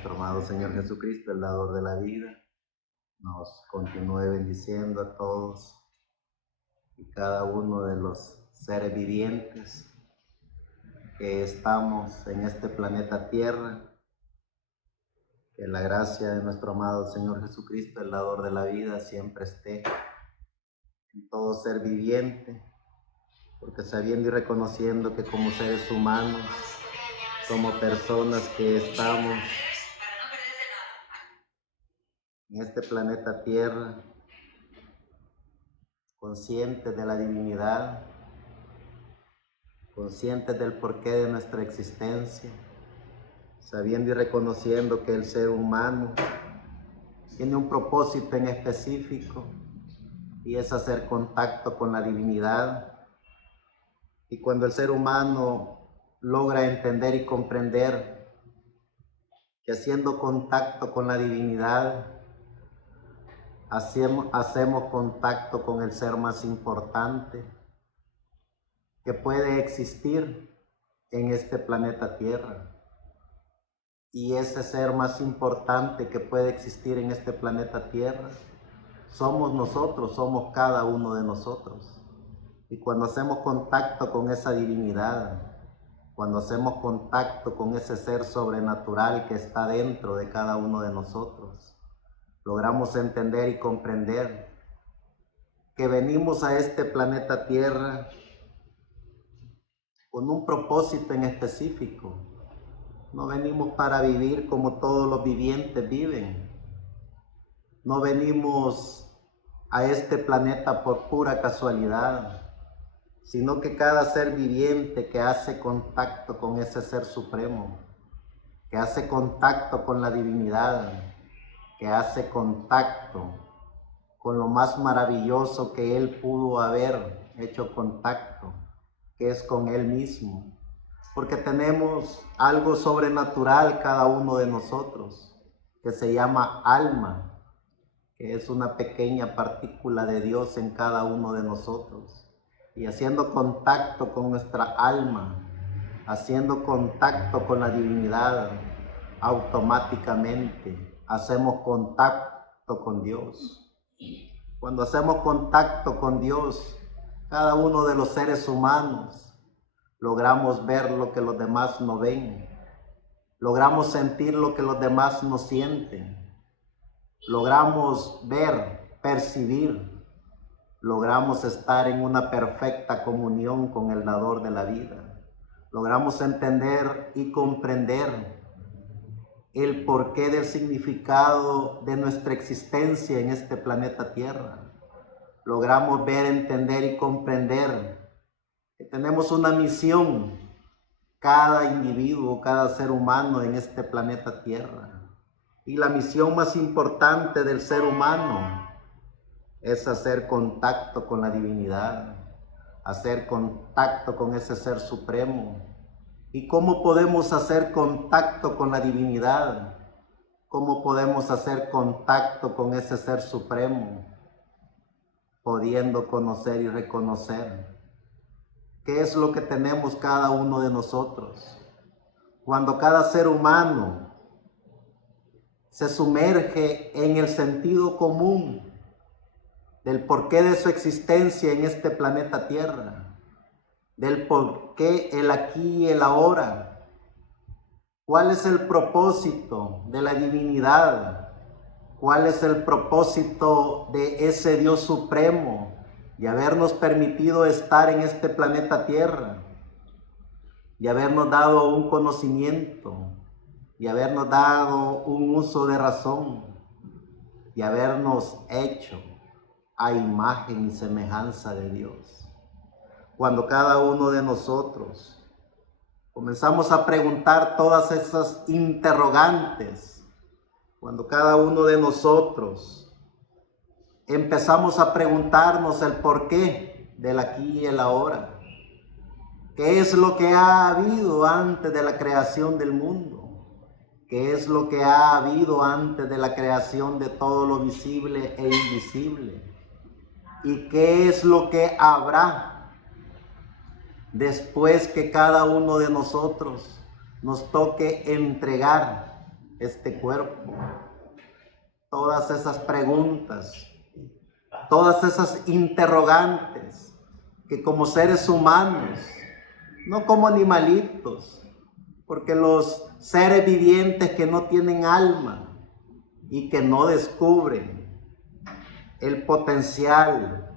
nuestro amado Señor Jesucristo, el dador de la vida, nos continúe bendiciendo a todos y cada uno de los seres vivientes que estamos en este planeta Tierra. Que la gracia de nuestro amado Señor Jesucristo, el dador de la vida, siempre esté en todo ser viviente, porque sabiendo y reconociendo que como seres humanos, como personas que estamos en este planeta Tierra, conscientes de la divinidad, conscientes del porqué de nuestra existencia, sabiendo y reconociendo que el ser humano tiene un propósito en específico y es hacer contacto con la divinidad. Y cuando el ser humano logra entender y comprender que haciendo contacto con la divinidad, hacemos contacto con el ser más importante que puede existir en este planeta Tierra. Y ese ser más importante que puede existir en este planeta Tierra somos nosotros, somos cada uno de nosotros. Y cuando hacemos contacto con esa divinidad, cuando hacemos contacto con ese ser sobrenatural que está dentro de cada uno de nosotros, logramos entender y comprender que venimos a este planeta Tierra con un propósito en específico. No venimos para vivir como todos los vivientes viven. No venimos a este planeta por pura casualidad, sino que cada ser viviente que hace contacto con ese ser supremo, que hace contacto con la divinidad, que hace contacto con lo más maravilloso que él pudo haber hecho contacto, que es con él mismo. Porque tenemos algo sobrenatural cada uno de nosotros, que se llama alma, que es una pequeña partícula de Dios en cada uno de nosotros. Y haciendo contacto con nuestra alma, haciendo contacto con la divinidad, automáticamente hacemos contacto con Dios. Cuando hacemos contacto con Dios, cada uno de los seres humanos logramos ver lo que los demás no ven, logramos sentir lo que los demás no sienten, logramos ver, percibir, logramos estar en una perfecta comunión con el dador de la vida, logramos entender y comprender el porqué del significado de nuestra existencia en este planeta Tierra. Logramos ver, entender y comprender que tenemos una misión, cada individuo, cada ser humano en este planeta Tierra. Y la misión más importante del ser humano es hacer contacto con la divinidad, hacer contacto con ese ser supremo. ¿Y cómo podemos hacer contacto con la divinidad? ¿Cómo podemos hacer contacto con ese ser supremo? Pudiendo conocer y reconocer qué es lo que tenemos cada uno de nosotros. Cuando cada ser humano se sumerge en el sentido común del porqué de su existencia en este planeta Tierra, del porqué el aquí y el ahora, cuál es el propósito de la divinidad, cuál es el propósito de ese Dios supremo de habernos permitido estar en este planeta Tierra, y habernos dado un conocimiento, y habernos dado un uso de razón, y habernos hecho a imagen y semejanza de Dios. Cuando cada uno de nosotros comenzamos a preguntar todas esas interrogantes, cuando cada uno de nosotros empezamos a preguntarnos el porqué del aquí y el ahora, ¿qué es lo que ha habido antes de la creación del mundo? ¿Qué es lo que ha habido antes de la creación de todo lo visible e invisible? ¿Y qué es lo que habrá después que cada uno de nosotros nos toque entregar este cuerpo? Todas esas preguntas, todas esas interrogantes que como seres humanos, no como animalitos, porque los seres vivientes que no tienen alma y que no descubren el potencial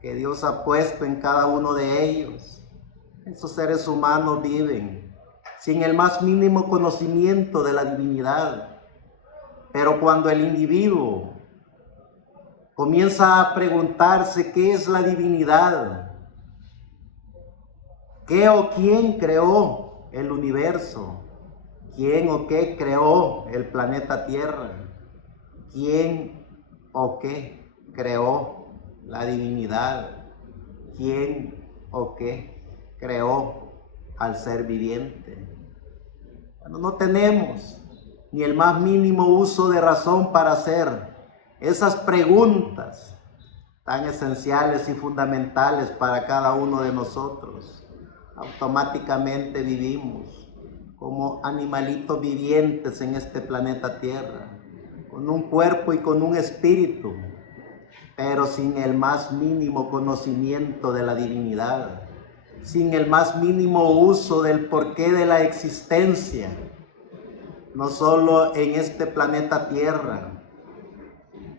que Dios ha puesto en cada uno de ellos, esos seres humanos viven sin el más mínimo conocimiento de la divinidad. Pero cuando el individuo comienza a preguntarse qué es la divinidad, qué o quién creó el universo, quién o qué creó el planeta Tierra, quién o qué creó la divinidad, quién o qué creó al ser viviente. Cuando no tenemos ni el más mínimo uso de razón para hacer esas preguntas tan esenciales y fundamentales para cada uno de nosotros, automáticamente vivimos como animalitos vivientes en este planeta Tierra, con un cuerpo y con un espíritu, pero sin el más mínimo conocimiento de la divinidad, sin el más mínimo uso del porqué de la existencia, no solo en este planeta Tierra,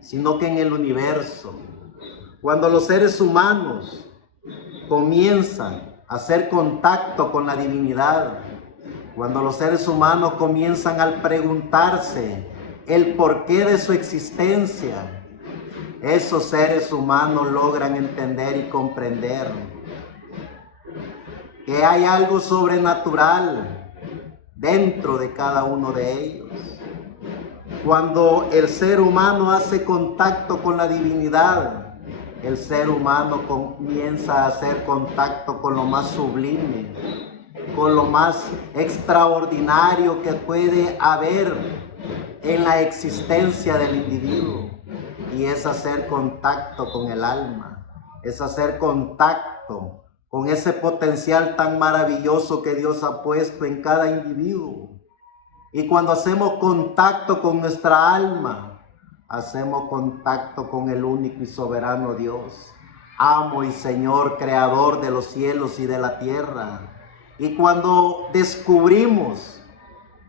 sino que en el universo. Cuando los seres humanos comienzan a hacer contacto con la divinidad, cuando los seres humanos comienzan a preguntarse el porqué de su existencia, esos seres humanos logran entender y comprender que hay algo sobrenatural dentro de cada uno de ellos. Cuando el ser humano hace contacto con la divinidad, el ser humano comienza a hacer contacto con lo más sublime, con lo más extraordinario que puede haber en la existencia del individuo, y es hacer contacto con el alma, es hacer contacto con ese potencial tan maravilloso que Dios ha puesto en cada individuo. Y cuando hacemos contacto con nuestra alma, hacemos contacto con el único y soberano Dios, amo y Señor, creador de los cielos y de la tierra. Y cuando descubrimos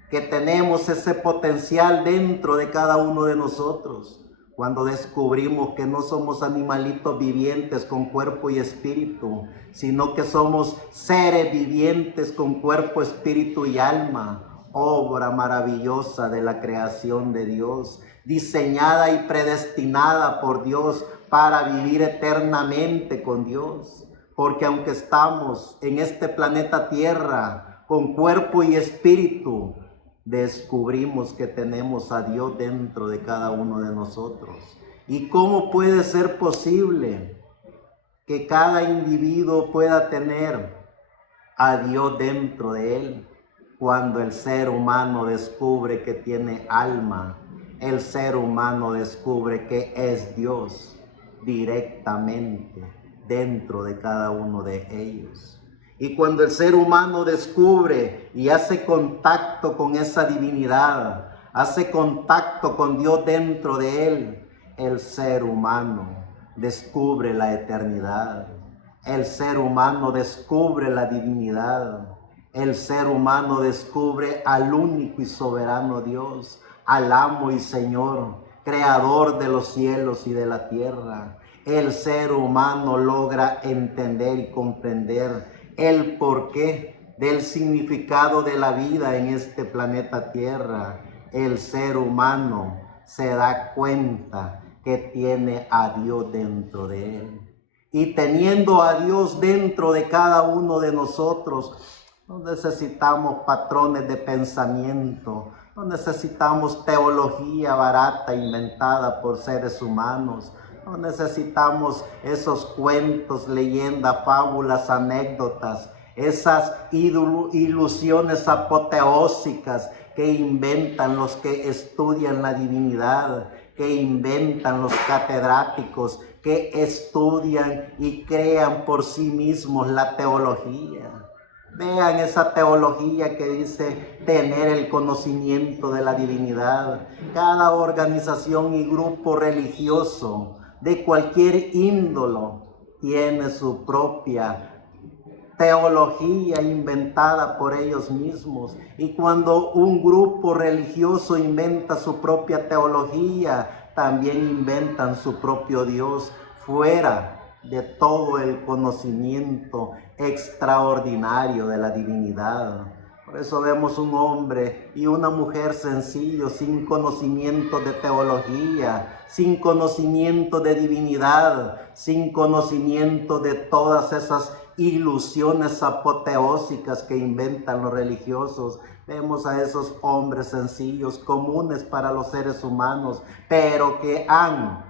que tenemos ese potencial dentro de cada uno de nosotros, cuando descubrimos que no somos animalitos vivientes con cuerpo y espíritu, sino que somos seres vivientes con cuerpo, espíritu y alma, obra maravillosa de la creación de Dios, diseñada y predestinada por Dios para vivir eternamente con Dios. Porque aunque estamos en este planeta Tierra con cuerpo y espíritu, descubrimos que tenemos a Dios dentro de cada uno de nosotros. ¿Y cómo puede ser posible que cada individuo pueda tener a Dios dentro de él? Cuando el ser humano descubre que tiene alma, el ser humano descubre que es Dios directamente dentro de cada uno de ellos. Y cuando el ser humano descubre y hace contacto con esa divinidad, hace contacto con Dios dentro de él, el ser humano descubre la eternidad. El ser humano descubre la divinidad. El ser humano descubre al único y soberano Dios, al amo y Señor, creador de los cielos y de la tierra. El ser humano logra entender y comprender el porqué del significado de la vida en este planeta Tierra. El ser humano se da cuenta que tiene a Dios dentro de él. Y teniendo a Dios dentro de cada uno de nosotros, no necesitamos patrones de pensamiento, no necesitamos teología barata inventada por seres humanos, no necesitamos esos cuentos, leyendas, fábulas, anécdotas, esas ilusiones apoteósicas que inventan los que estudian la divinidad, que inventan los catedráticos, que estudian y crean por sí mismos la teología. Vean esa teología que dice tener el conocimiento de la divinidad. Cada organización y grupo religioso de cualquier índolo tiene su propia teología inventada por ellos mismos. Y cuando un grupo religioso inventa su propia teología, también inventan su propio Dios fuera de todo el conocimiento extraordinario de la divinidad. Por eso vemos un hombre y una mujer sencillos, sin conocimiento de teología, sin conocimiento de divinidad, sin conocimiento de todas esas ilusiones apoteósicas que inventan los religiosos. Vemos a esos hombres sencillos, comunes para los seres humanos, pero que han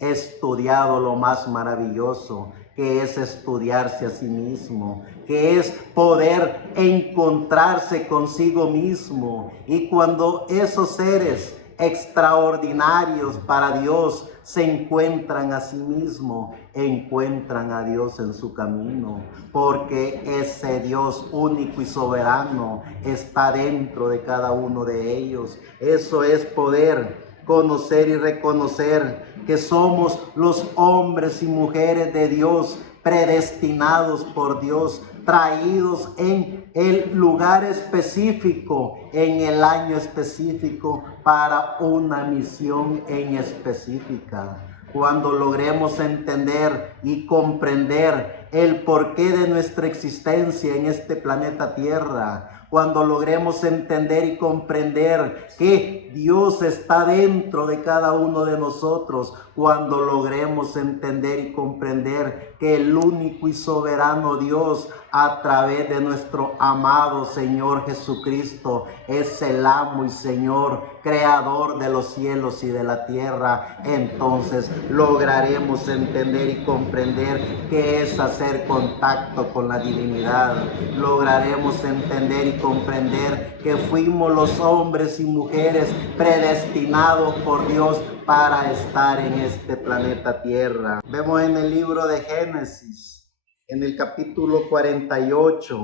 estudiado lo más maravilloso, que es estudiarse a sí mismo, que es poder encontrarse consigo mismo. Y cuando esos seres extraordinarios para Dios se encuentran a sí mismos, encuentran a Dios en su camino, porque ese Dios único y soberano está dentro de cada uno de ellos. Eso es poder conocer y reconocer que somos los hombres y mujeres de Dios, predestinados por Dios, traídos en el lugar específico, en el año específico, para una misión en específica. Cuando logremos entender y comprender el porqué de nuestra existencia en este planeta Tierra, cuando logremos entender y comprender que Dios está dentro de cada uno de nosotros, cuando logremos entender y comprender que el único y soberano Dios, a través de nuestro amado Señor Jesucristo, es el amo y Señor, creador de los cielos y de la tierra, entonces lograremos entender y comprender qué es hacer contacto con la divinidad. Lograremos entender y comprender que fuimos los hombres y mujeres predestinados por Dios para estar en este planeta Tierra. Vemos en el libro de Génesis, en el capítulo 48,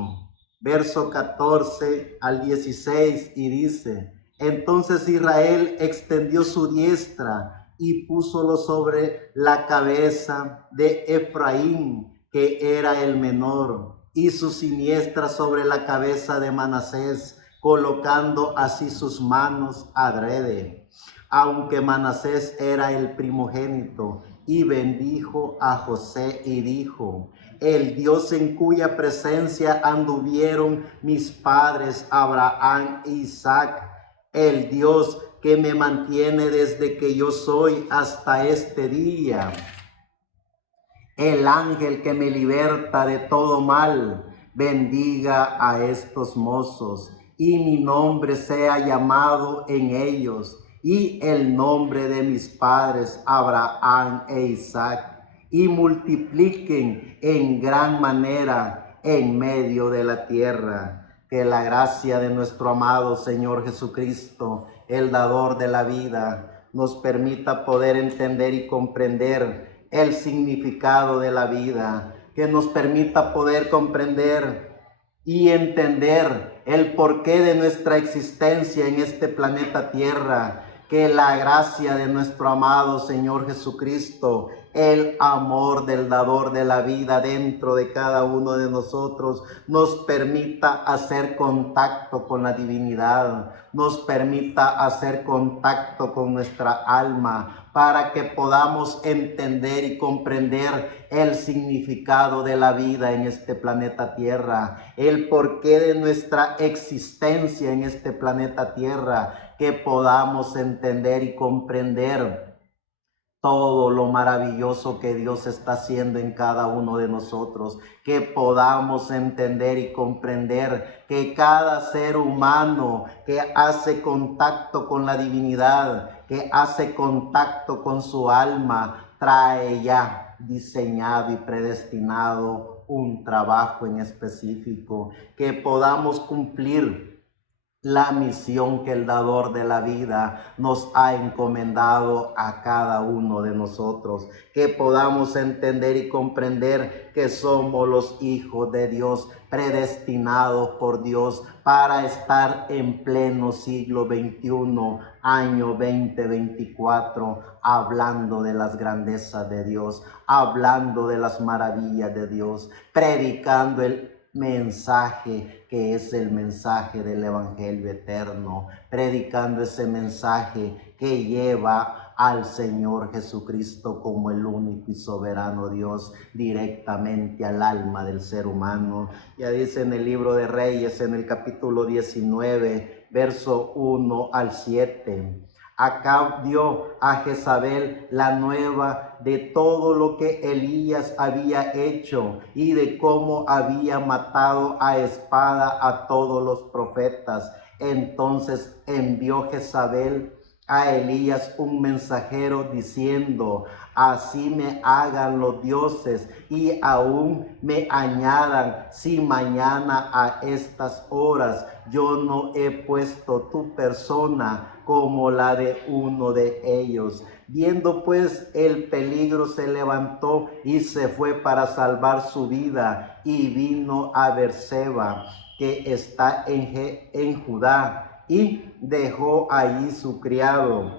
verso 14 al 16, y dice: entonces Israel extendió su diestra y púsolo sobre la cabeza de Efraín, que era el menor, y su siniestra sobre la cabeza de Manasés, colocando así sus manos adrede, aunque Manasés era el primogénito, y bendijo a José y dijo: el Dios en cuya presencia anduvieron mis padres Abraham e Isaac, el Dios que me mantiene desde que yo soy hasta este día, el ángel que me liberta de todo mal, bendiga a estos mozos, y mi nombre sea llamado en ellos, y el nombre de mis padres Abraham e Isaac, y multipliquen en gran manera en medio de la tierra. Que la gracia de nuestro amado Señor Jesucristo, el dador de la vida, nos permita poder entender y comprender el significado de la vida, que nos permita poder comprender y entender el porqué de nuestra existencia en este planeta Tierra. Que la gracia de nuestro amado Señor Jesucristo, el amor del dador de la vida dentro de cada uno de nosotros, nos permita hacer contacto con la divinidad, nos permita hacer contacto con nuestra alma, para que podamos entender y comprender el significado de la vida en este planeta Tierra, el porqué de nuestra existencia en este planeta Tierra, que podamos entender y comprender todo lo maravilloso que Dios está haciendo en cada uno de nosotros, que podamos entender y comprender que cada ser humano que hace contacto con la divinidad, que hace contacto con su alma, trae ya diseñado y predestinado un trabajo en específico, que podamos cumplir la misión que el dador de la vida nos ha encomendado a cada uno de nosotros, que podamos entender y comprender que somos los hijos de Dios, predestinados por Dios para estar en pleno siglo XXI, año 2024, hablando de las grandezas de Dios, hablando de las maravillas de Dios, predicando el mensaje que es el mensaje del evangelio eterno, predicando ese mensaje que lleva al Señor Jesucristo como el único y soberano Dios directamente al alma del ser humano. Ya dice en el libro de Reyes, en el capítulo 19, verso 1 al 7. Acab dio a Jezabel la nueva de todo lo que Elías había hecho y de cómo había matado a espada a todos los profetas. Entonces envió Jezabel a Elías un mensajero diciendo: así me hagan los dioses y aún me añadan, si mañana a estas horas yo no he puesto tu persona como la de uno de ellos. Viendo pues el peligro, se levantó y se fue para salvar su vida, y vino a Beerseba, que está en Judá, y dejó allí su criado.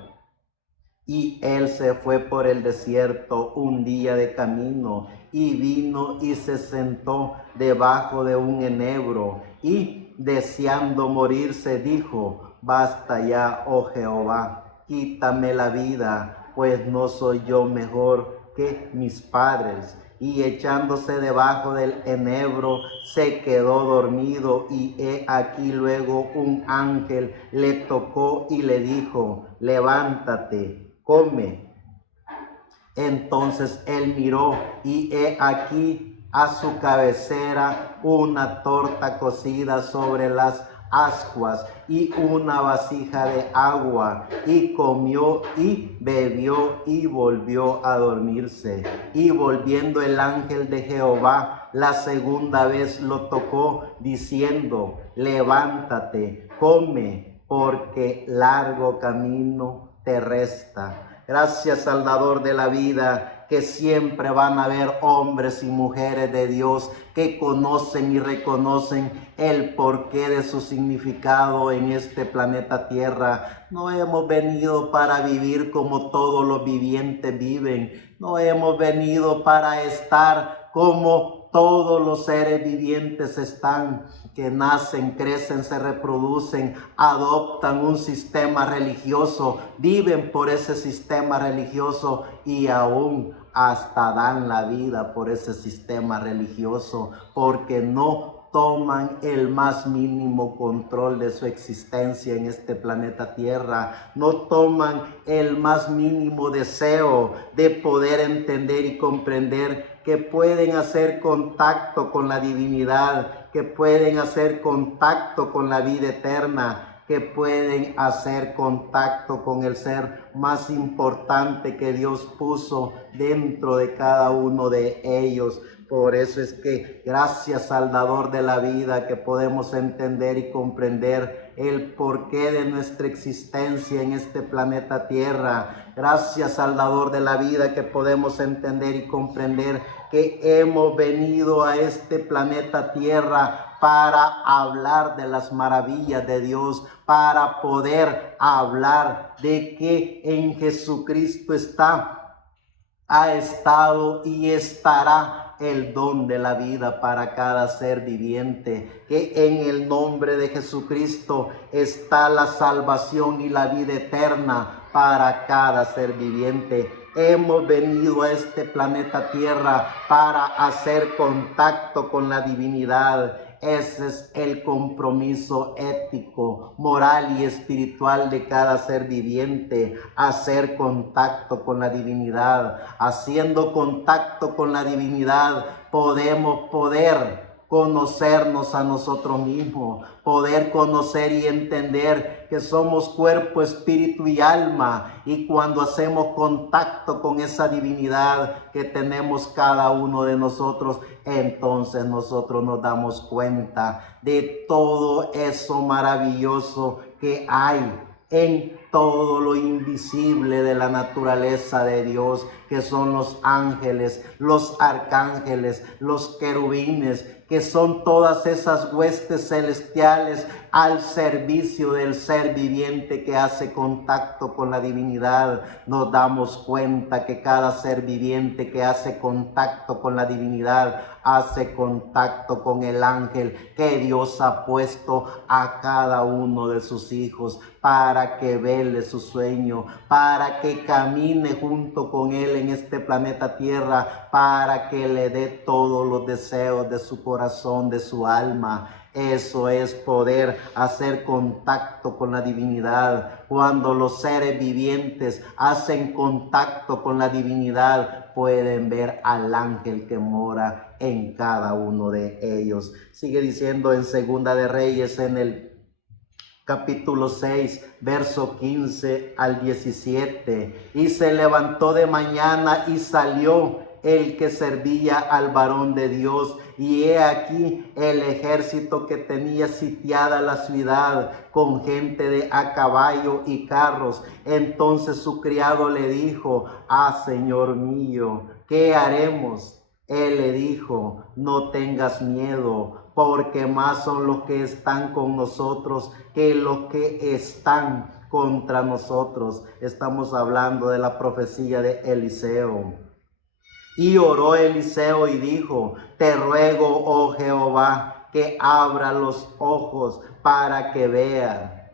Y él se fue por el desierto un día de camino, y vino y se sentó debajo de un enebro, y deseando morirse dijo: basta ya, oh Jehová, quítame la vida, pues no soy yo mejor que mis padres. Y echándose debajo del enebro, se quedó dormido, y he aquí luego un ángel le tocó y le dijo: levántate, come. Entonces él miró, y he aquí a su cabecera una torta cocida sobre las ascuas y una vasija de agua, y comió y bebió y volvió a dormirse. Y volviendo el ángel de Jehová la segunda vez lo tocó, diciendo: levántate, come, porque largo camino te resta. Gracias al dador de la vida, que siempre van a haber hombres y mujeres de Dios que conocen y reconocen el porqué de su significado en este planeta Tierra. No hemos venido para vivir como todos los vivientes viven. No hemos venido para estar como todos los seres vivientes están, que nacen, crecen, se reproducen, adoptan un sistema religioso, viven por ese sistema religioso y aún hasta dan la vida por ese sistema religioso, porque no toman el más mínimo control de su existencia en este planeta Tierra, no toman el más mínimo deseo de poder entender y comprender que pueden hacer contacto con la divinidad, que pueden hacer contacto con la vida eterna, que pueden hacer contacto con el ser más importante que Dios puso dentro de cada uno de ellos. Por eso es que gracias al dador de la vida, que podemos entender y comprender el porqué de nuestra existencia en este planeta Tierra. Gracias al dador de la vida, que podemos entender y comprender que hemos venido a este planeta Tierra para hablar de las maravillas de Dios, para poder hablar de que en Jesucristo ha estado y estará el don de la vida para cada ser viviente, que en el nombre de Jesucristo está la salvación y la vida eterna para cada ser viviente. Hemos venido a este planeta Tierra para hacer contacto con la divinidad. Ese es el compromiso ético, moral y espiritual de cada ser viviente: hacer contacto con la divinidad. Haciendo contacto con la divinidad podemos conocernos a nosotros mismos, poder conocer y entender que somos cuerpo, espíritu y alma, y cuando hacemos contacto con esa divinidad que tenemos cada uno de nosotros, entonces nosotros nos damos cuenta de todo eso maravilloso que hay en todo lo invisible de la naturaleza de Dios, que son los ángeles, los arcángeles, los querubines, que son todas esas huestes celestiales al servicio del ser viviente que hace contacto con la divinidad. Nos damos cuenta que cada ser viviente que hace contacto con la divinidad hace contacto con el ángel que Dios ha puesto a cada uno de sus hijos para que vele su sueño, para que camine junto con él en este planeta Tierra, para que le dé todos los deseos de su corazón, de su alma. Eso es poder hacer contacto con la divinidad. Cuando los seres vivientes hacen contacto con la divinidad, pueden ver al ángel que mora en cada uno de ellos. Sigue diciendo en Segunda de Reyes, en el capítulo 6, verso 15 al 17. Y se levantó de mañana y salió el que servía al varón de Dios, y he aquí el ejército que tenía sitiada la ciudad con gente de a caballo y carros. Entonces su criado le dijo: señor mío, ¿qué haremos? Él le dijo: no tengas miedo, porque más son los que están con nosotros que los que están contra nosotros. Estamos hablando de la profecía de Eliseo. Y oró Eliseo y dijo: te ruego, oh Jehová, que abra los ojos para que vea.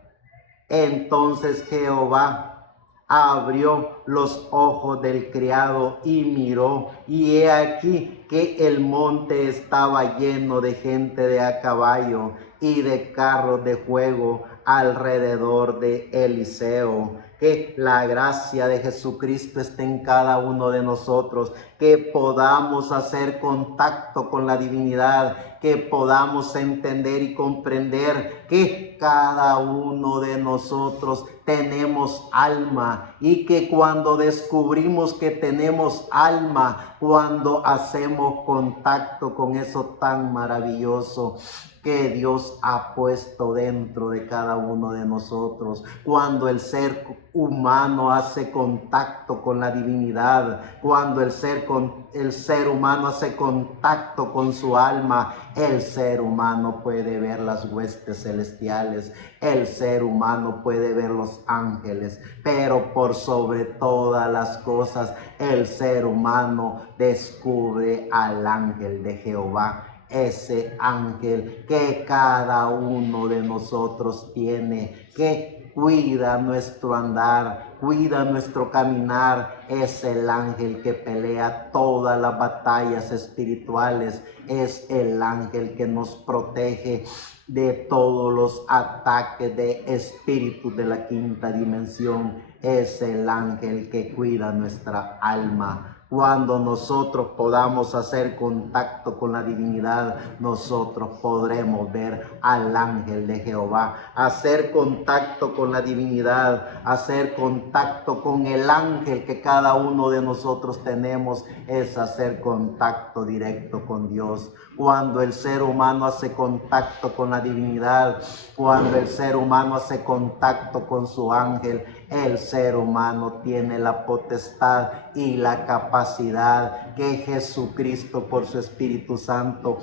Entonces Jehová abrió los ojos del criado y miró, y he aquí que el monte estaba lleno de gente de a caballo y de carros de fuego alrededor de Eliseo. Que la gracia de Jesucristo esté en cada uno de nosotros, que podamos hacer contacto con la divinidad, que podamos entender y comprender que cada uno de nosotros tenemos alma, y que cuando descubrimos que tenemos alma, cuando hacemos contacto con eso tan maravilloso que Dios ha puesto dentro de cada uno de nosotros, cuando el ser humano hace contacto con la divinidad, cuando el ser humano hace contacto con su alma, el ser humano puede ver las huestes celestiales, el ser humano puede ver los ángeles, pero por sobre todas las cosas, el ser humano descubre al ángel de Jehová. Ese ángel que cada uno de nosotros tiene, que cuida nuestro andar, cuida nuestro caminar, es el ángel que pelea todas las batallas espirituales, es el ángel que nos protege de todos los ataques de espíritus de la quinta dimensión, es el ángel que cuida nuestra alma. Cuando nosotros podamos hacer contacto con la divinidad, nosotros podremos ver al ángel de Jehová. Hacer contacto con la divinidad, hacer contacto con el ángel que cada uno de nosotros tenemos, es hacer contacto directo con Dios. Cuando el ser humano hace contacto con la divinidad, cuando el ser humano hace contacto con su ángel, el ser humano tiene la potestad y la capacidad que Jesucristo por su Espíritu Santo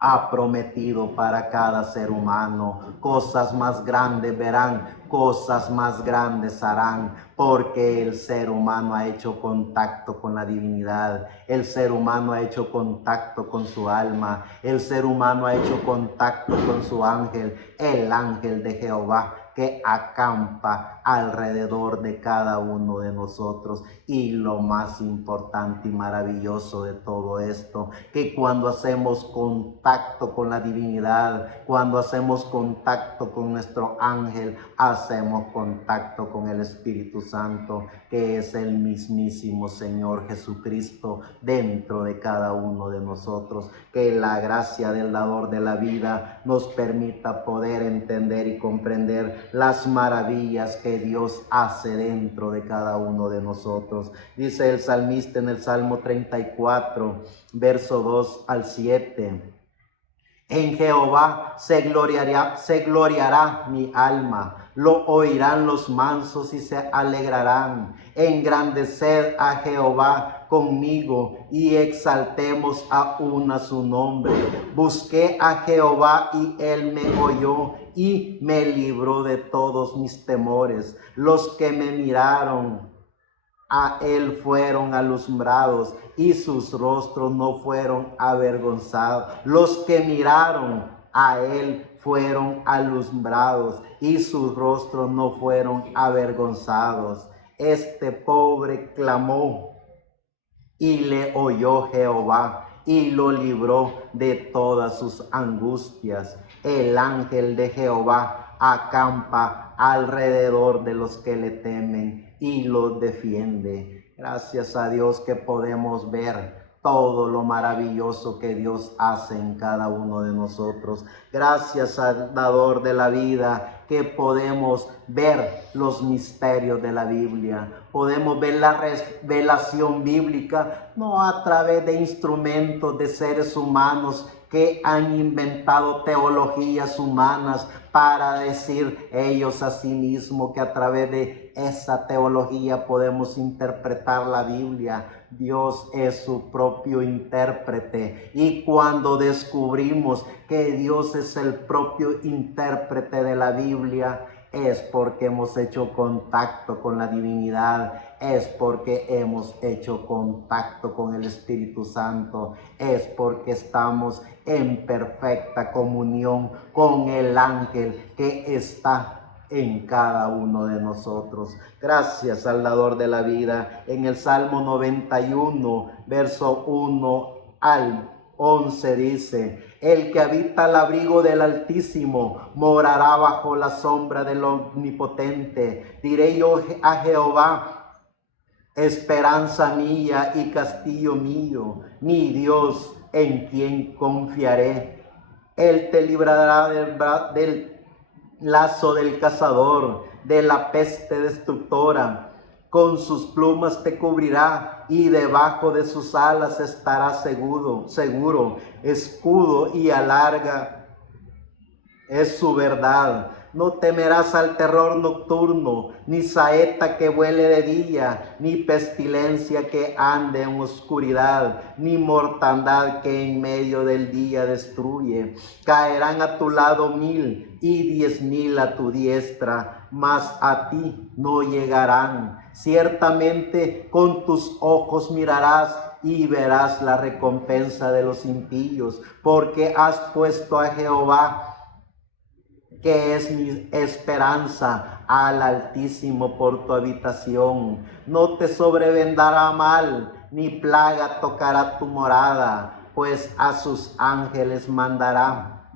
ha prometido para cada ser humano. Cosas más grandes verán, cosas más grandes harán, porque el ser humano ha hecho contacto con la divinidad, el ser humano ha hecho contacto con su alma, el ser humano ha hecho contacto con su ángel, el ángel de Jehová, que acampa alrededor de cada uno de nosotros. Y lo más importante y maravilloso de todo esto, que cuando hacemos contacto con la divinidad, cuando hacemos contacto con nuestro ángel, hacemos contacto con el Espíritu Santo, que es el mismísimo Señor Jesucristo dentro de cada uno de nosotros. Que la gracia del dador de la vida nos permita poder entender y comprender las maravillas que Dios hace dentro de cada uno de nosotros. Dice el salmista en el Salmo 34, verso 2 al 7. En Jehová se gloriará mi alma, lo oirán los mansos y se alegrarán. Engrandeced a Jehová conmigo y exaltemos aún a su nombre. Busqué a Jehová y él me oyó y me libró de todos mis temores. Los que me miraron a él fueron alumbrados y sus rostros no fueron avergonzados. Los que miraron a él fueron alumbrados y sus rostros no fueron avergonzados. Este pobre clamó y le oyó Jehová y lo libró de todas sus angustias. El ángel de Jehová acampa alrededor de los que le temen y los defiende. Gracias a Dios que podemos ver todo lo maravilloso que Dios hace en cada uno de nosotros. Gracias al dador de la vida que podemos ver los misterios de la Biblia. Podemos ver la revelación bíblica no a través de instrumentos de seres humanos que han inventado teologías humanas para decir ellos a sí mismos que a través de esa teología podemos interpretar la Biblia. Dios es su propio intérprete, y cuando descubrimos que Dios es el propio intérprete de la Biblia, es porque hemos hecho contacto con la divinidad, es porque hemos hecho contacto con el Espíritu Santo, es porque estamos en perfecta comunión con el ángel que está en cada uno de nosotros. Gracias al dador de la vida. En el Salmo 91, verso 1 al 11 dice: el que habita al abrigo del Altísimo morará bajo la sombra del Omnipotente. Diré yo a Jehová, esperanza mía y castillo mío, mi Dios en quien confiaré. Él te librará del lazo del cazador, de la peste destructora. Con sus plumas te cubrirá y debajo de sus alas estarás seguro. Escudo y alarga es su verdad. No temerás al terror nocturno, ni saeta que vuele de día, ni pestilencia que ande en oscuridad, ni mortandad que en medio del día destruye. Caerán a tu lado 1000 y 10,000 a tu diestra, mas a ti no llegarán. Ciertamente con tus ojos mirarás y verás la recompensa de los impíos, porque has puesto a Jehová, que es mi esperanza, al Altísimo por tu habitación. No te sobrevendrá mal, ni plaga tocará tu morada, pues a sus ángeles mandará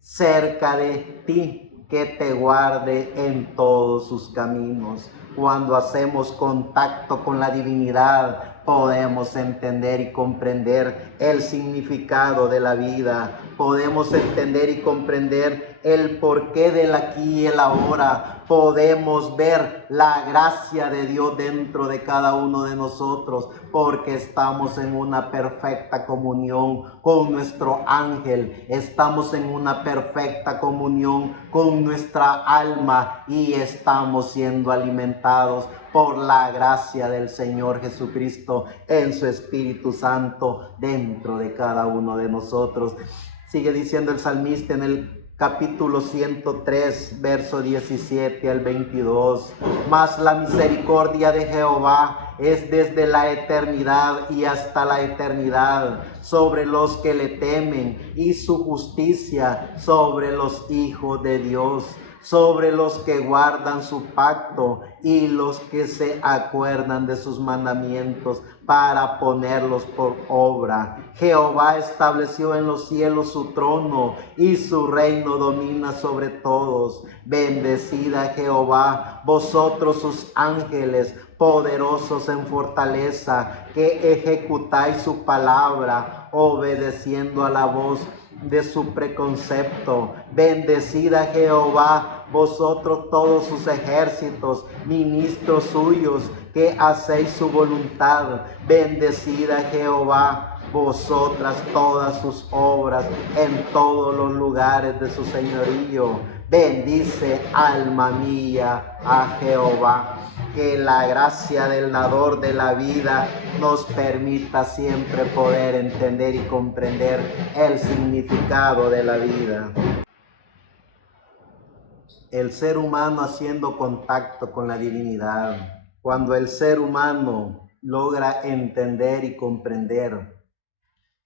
cerca de ti, que te guarde en todos sus caminos. Cuando hacemos contacto con la divinidad, podemos entender y comprender el significado de la vida. Podemos entender y comprender el porqué del aquí y el ahora. Podemos ver la gracia de Dios dentro de cada uno de nosotros, porque estamos en una perfecta comunión con nuestro ángel. Estamos en una perfecta comunión con nuestra alma y estamos siendo alimentados por la gracia del Señor Jesucristo en su Espíritu Santo dentro de cada uno de nosotros. Sigue diciendo el salmista en el capítulo 103, verso 17 al 22. Mas la misericordia de Jehová es desde la eternidad y hasta la eternidad sobre los que le temen, y su justicia sobre los hijos de Dios, sobre los que guardan su pacto y los que se acuerdan de sus mandamientos para ponerlos por obra. Jehová estableció en los cielos su trono y su reino domina sobre todos. Bendecida Jehová, vosotros sus ángeles, poderosos en fortaleza, que ejecutáis su palabra, obedeciendo a la voz de su preconcepto. Bendecida Jehová, vosotros todos sus ejércitos, ministros suyos, que hacéis su voluntad. Bendecida Jehová, vosotras todas sus obras en todos los lugares de su señorío. Bendice, alma mía, a Jehová. Que la gracia del dador de la vida nos permita siempre poder entender y comprender el significado de la vida. El ser humano haciendo contacto con la divinidad. Cuando el ser humano logra entender y comprender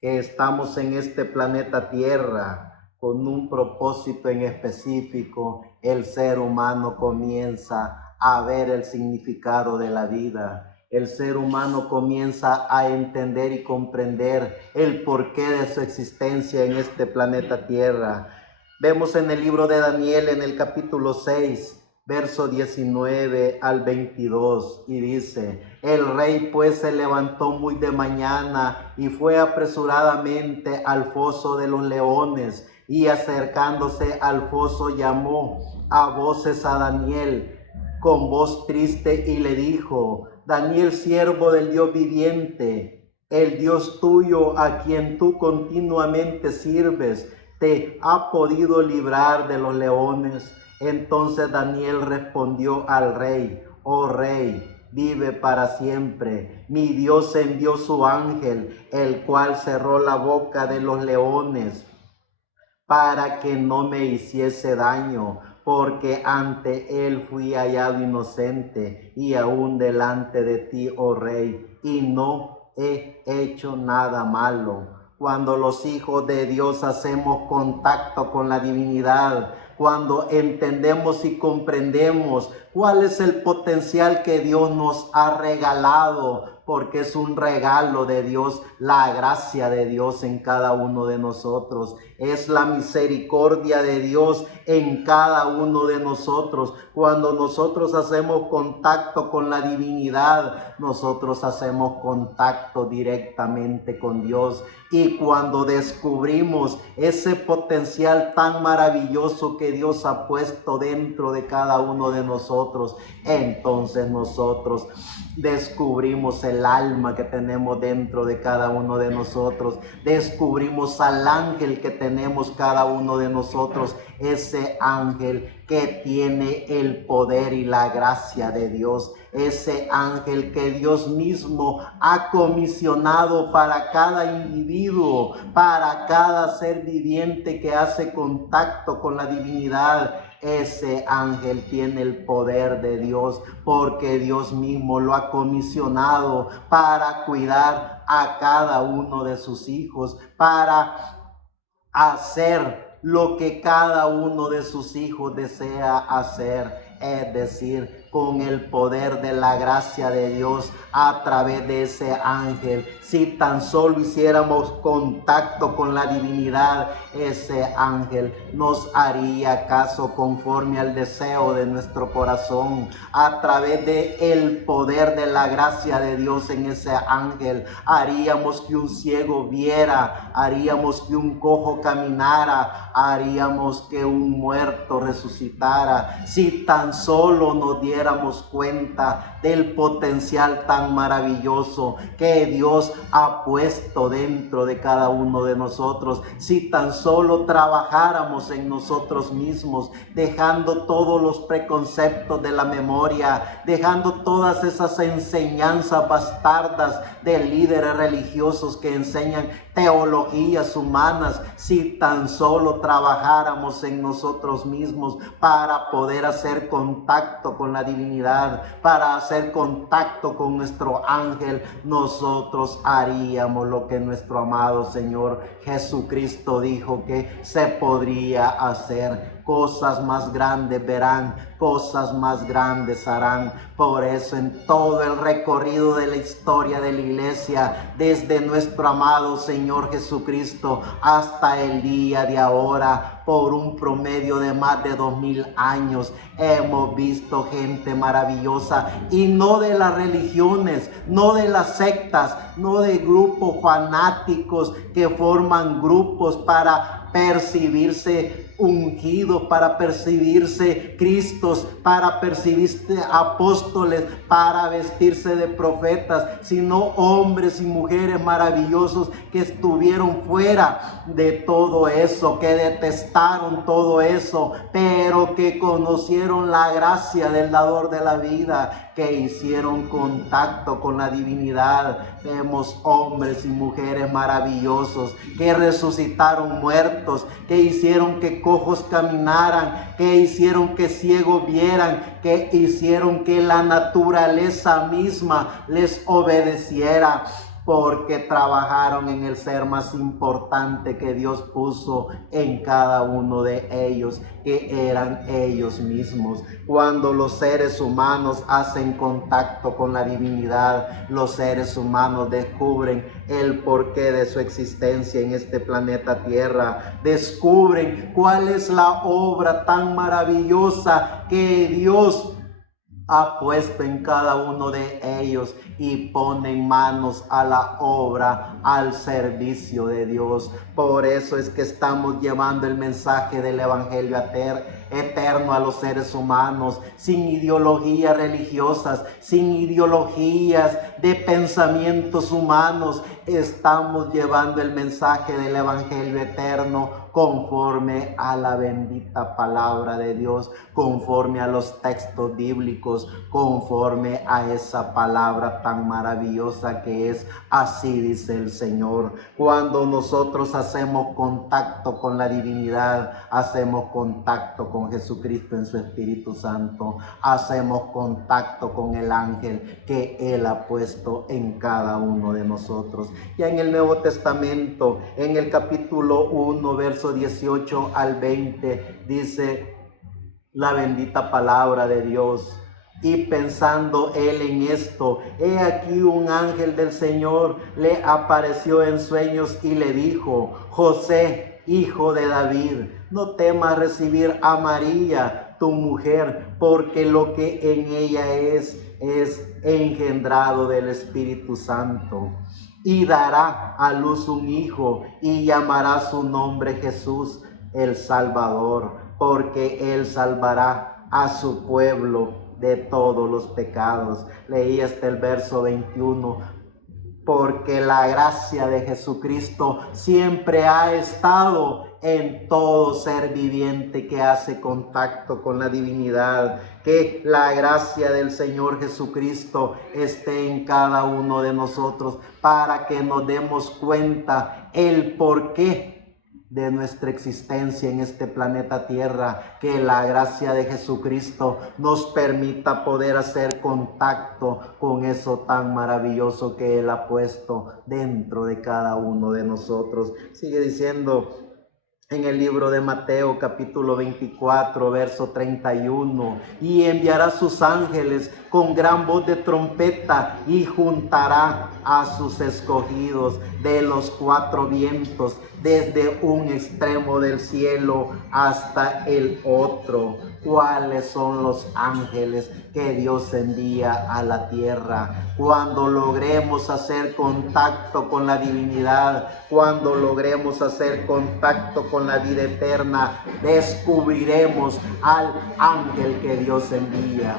que estamos en este planeta Tierra con un propósito en específico, el ser humano comienza a ver el significado de la vida. El ser humano comienza a entender y comprender el porqué de su existencia en este planeta Tierra. Vemos en el libro de Daniel, en el capítulo 6, verso 19 al 22, y dice: el rey pues se levantó muy de mañana y fue apresuradamente al foso de los leones, y acercándose al foso llamó a voces a Daniel con voz triste y le dijo: Daniel, siervo del Dios viviente, el Dios tuyo a quien tú continuamente sirves, ¿te ha podido librar de los leones? Entonces Daniel respondió al rey: oh rey, vive para siempre. Mi Dios envió su ángel, el cual cerró la boca de los leones para que no me hiciese daño, porque ante él fui hallado inocente y aún delante de ti, oh rey, y no he hecho nada malo. Cuando los hijos de Dios hacemos contacto con la divinidad, cuando entendemos y comprendemos cuál es el potencial que Dios nos ha regalado, porque es un regalo de Dios, la gracia de Dios en cada uno de nosotros. Es la misericordia de Dios en cada uno de nosotros. Cuando nosotros hacemos contacto con la divinidad, nosotros hacemos contacto directamente con Dios. Y cuando descubrimos ese potencial tan maravilloso que Dios ha puesto dentro de cada uno de nosotros, entonces nosotros descubrimos el alma que tenemos dentro de cada uno de nosotros, descubrimos al ángel que tenemos cada uno de nosotros, ese ángel que tiene el poder y la gracia de Dios, ese ángel que Dios mismo ha comisionado para cada individuo, para cada ser viviente que hace contacto con la divinidad. Ese ángel tiene el poder de Dios, porque Dios mismo lo ha comisionado para cuidar a cada uno de sus hijos, para hacer lo que cada uno de sus hijos desea hacer, es decir, con el poder de la gracia de Dios a través de ese ángel. Si tan solo hiciéramos contacto con la divinidad, ese ángel nos haría caso conforme al deseo de nuestro corazón. A través de el poder de la gracia de Dios en ese ángel, haríamos que un ciego viera, haríamos que un cojo caminara, haríamos que un muerto resucitara. Si tan solo nos diera diéramos cuenta del potencial tan maravilloso que Dios ha puesto dentro de cada uno de nosotros, si tan solo trabajáramos en nosotros mismos, dejando todos los preconceptos de la memoria, dejando todas esas enseñanzas bastardas de líderes religiosos que enseñan teologías humanas, si tan solo trabajáramos en nosotros mismos para poder hacer contacto con la divinidad, para hacer contacto con nuestro ángel, nosotros haríamos lo que nuestro amado Señor Jesucristo dijo que se podría hacer. Cosas más grandes verán, cosas más grandes harán. Por eso en todo el recorrido de la historia de la iglesia, desde nuestro amado Señor Jesucristo hasta el día de ahora, por un promedio de más de 2000 años, hemos visto gente maravillosa, y no de las religiones, no de las sectas, no de grupos fanáticos que forman grupos para percibirse ungidos, para percibirse Cristos, para percibirse apóstoles, para vestirse de profetas, sino hombres y mujeres maravillosos que estuvieron fuera de todo eso, que detestaron todo eso, pero que conocieron la gracia del dador de la vida, que hicieron contacto con la divinidad. Vemos hombres y mujeres maravillosos que resucitaron muertos, que hicieron que cojos caminaran, que hicieron que ciegos vieran, que hicieron que la naturaleza misma les obedeciera, porque trabajaron en el ser más importante que Dios puso en cada uno de ellos, que eran ellos mismos. Cuando los seres humanos hacen contacto con la divinidad, los seres humanos descubren el porqué de su existencia en este planeta Tierra, descubren cuál es la obra tan maravillosa que Dios ha puesto en cada uno de ellos, y ponen manos a la obra, al servicio de Dios. Por eso es que estamos llevando el mensaje del Evangelio eterno a los seres humanos, sin ideologías religiosas, sin ideologías de pensamientos humanos. Estamos llevando el mensaje del Evangelio eterno conforme a la bendita palabra de Dios, conforme a los textos bíblicos, conforme a esa palabra tan maravillosa que es: así dice el Señor. Cuando nosotros hacemos contacto con la divinidad, hacemos contacto con Jesucristo en su Espíritu Santo, hacemos contacto con el ángel que Él ha puesto en cada uno de nosotros. Ya en el Nuevo Testamento, en el capítulo 1, verso 18 al 20, dice la bendita palabra de Dios: y pensando él en esto, he aquí un ángel del Señor le apareció en sueños y le dijo: José, hijo de David, no temas recibir a María, tu mujer, porque lo que en ella es engendrado del Espíritu Santo. Y dará a luz un hijo, y llamará su nombre Jesús, el Salvador, porque él salvará a su pueblo de todos los pecados. Leí hasta el verso 21. Porque la gracia de Jesucristo siempre ha estado en todo ser viviente que hace contacto con la divinidad. Que la gracia del Señor Jesucristo esté en cada uno de nosotros, para que nos demos cuenta el porqué de nuestra existencia en este planeta Tierra, que la gracia de Jesucristo nos permita poder hacer contacto con eso tan maravilloso que Él ha puesto dentro de cada uno de nosotros. Sigue diciendo en el libro de Mateo capítulo 24, verso 31, y enviará sus ángeles con gran voz de trompeta, y juntará a sus escogidos de los cuatro vientos, desde un extremo del cielo hasta el otro. ¿Cuáles son los ángeles que Dios envía a la tierra? Cuando logremos hacer contacto con la divinidad, cuando logremos hacer contacto con la vida eterna, descubriremos al ángel que Dios envía.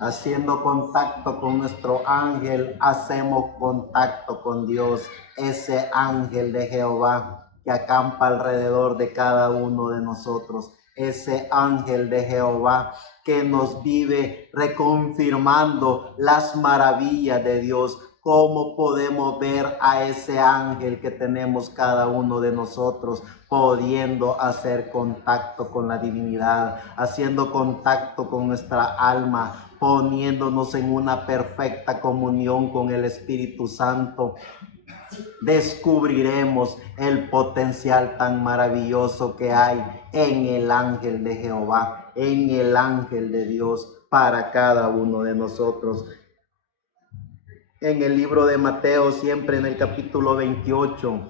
Haciendo contacto con nuestro ángel, hacemos contacto con Dios, ese ángel de Jehová que acampa alrededor de cada uno de nosotros, ese ángel de Jehová que nos vive reconfirmando las maravillas de Dios. ¿Cómo podemos ver a ese ángel que tenemos cada uno de nosotros, pudiendo hacer contacto con la divinidad, haciendo contacto con nuestra alma, poniéndonos en una perfecta comunión con el Espíritu Santo? Descubriremos el potencial tan maravilloso que hay en el ángel de Jehová, en el ángel de Dios para cada uno de nosotros. En el libro de Mateo, siempre en el capítulo 28,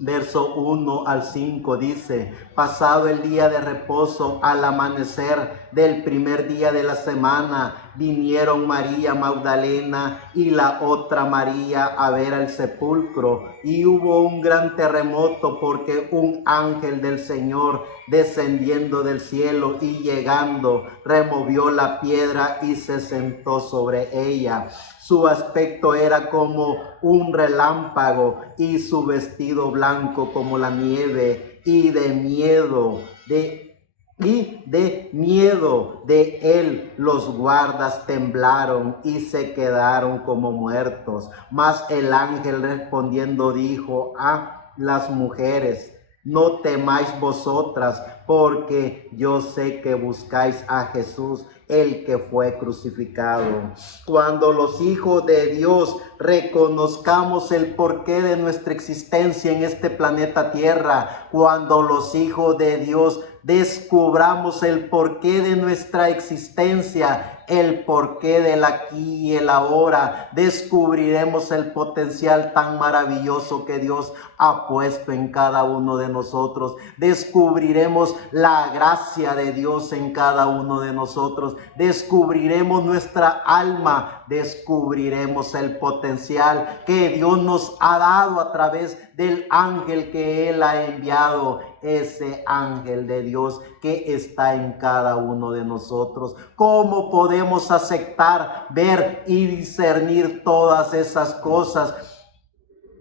verso 1 al 5 dice: pasado el día de reposo, al amanecer del primer día de la semana, vinieron María Magdalena y la otra María a ver al sepulcro, y hubo un gran terremoto, porque un ángel del Señor, descendiendo del cielo y llegando, removió la piedra y se sentó sobre ella. Su aspecto era como un relámpago y su vestido blanco como la nieve, y de miedo de él los guardas temblaron y se quedaron como muertos. Mas el ángel respondiendo dijo a las mujeres: no temáis vosotras, porque yo sé que buscáis a Jesús, el que fue crucificado. Cuando los hijos de Dios reconozcamos el porqué de nuestra existencia en este planeta Tierra, cuando los hijos de Dios descubramos el porqué de nuestra existencia, el porqué del aquí y el ahora, descubriremos el potencial tan maravilloso que Dios ha puesto en cada uno de nosotros. Descubriremos la gracia de Dios en cada uno de nosotros. Descubriremos nuestra alma. Descubriremos el potencial que Dios nos ha dado a través del ángel que Él ha enviado, ese ángel de Dios que está en cada uno de nosotros. ¿Cómo podemos aceptar, ver y discernir todas esas cosas?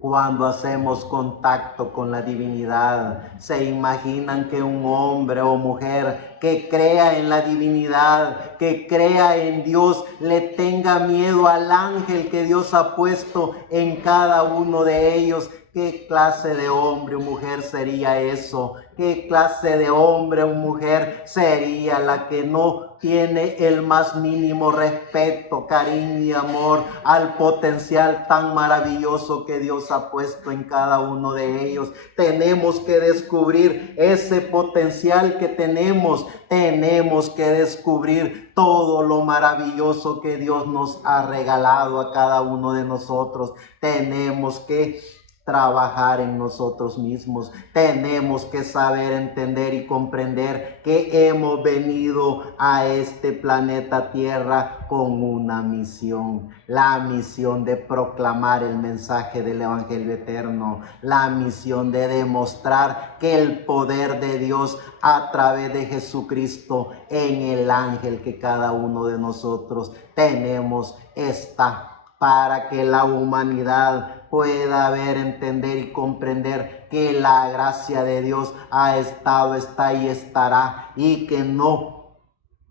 Cuando hacemos contacto con la divinidad. ¿Se imaginan que un hombre o mujer que crea en la divinidad, que crea en Dios, le tenga miedo al ángel que Dios ha puesto en cada uno de ellos? ¿Qué clase de hombre o mujer sería eso? ¿Qué clase de hombre o mujer sería la que no tiene el más mínimo respeto, cariño y amor al potencial tan maravilloso que Dios ha puesto en cada uno de ellos? Tenemos que descubrir ese potencial que tenemos. Tenemos que descubrir todo lo maravilloso que Dios nos ha regalado a cada uno de nosotros. Tenemos que trabajar en nosotros mismos. Tenemos que saber, entender y comprender que hemos venido a este planeta Tierra con una misión. La misión de proclamar el mensaje del Evangelio eterno. La misión de demostrar que el poder de Dios a través de Jesucristo en el ángel que cada uno de nosotros tenemos está, para que la humanidad pueda ver, entender y comprender que la gracia de Dios ha estado, está y estará, y que no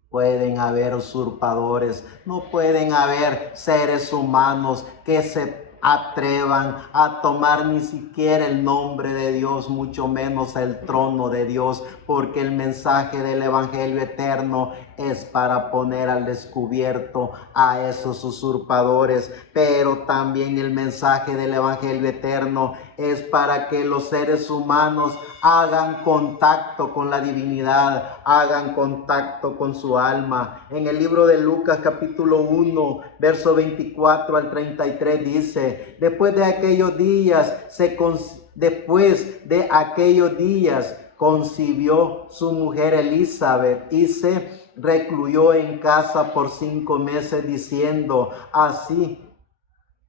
pueden haber usurpadores, no pueden haber seres humanos que se atrevan a tomar ni siquiera el nombre de Dios, mucho menos el trono de Dios, porque el mensaje del Evangelio eterno es para poner al descubierto a esos usurpadores, pero también el mensaje del Evangelio eterno es para que los seres humanos hagan contacto con la divinidad, hagan contacto con su alma. En el libro de Lucas capítulo 1, verso 24 al 33 dice: después de aquellos días concibió su mujer Elizabeth y se recluyó en casa por 5 meses, diciendo: así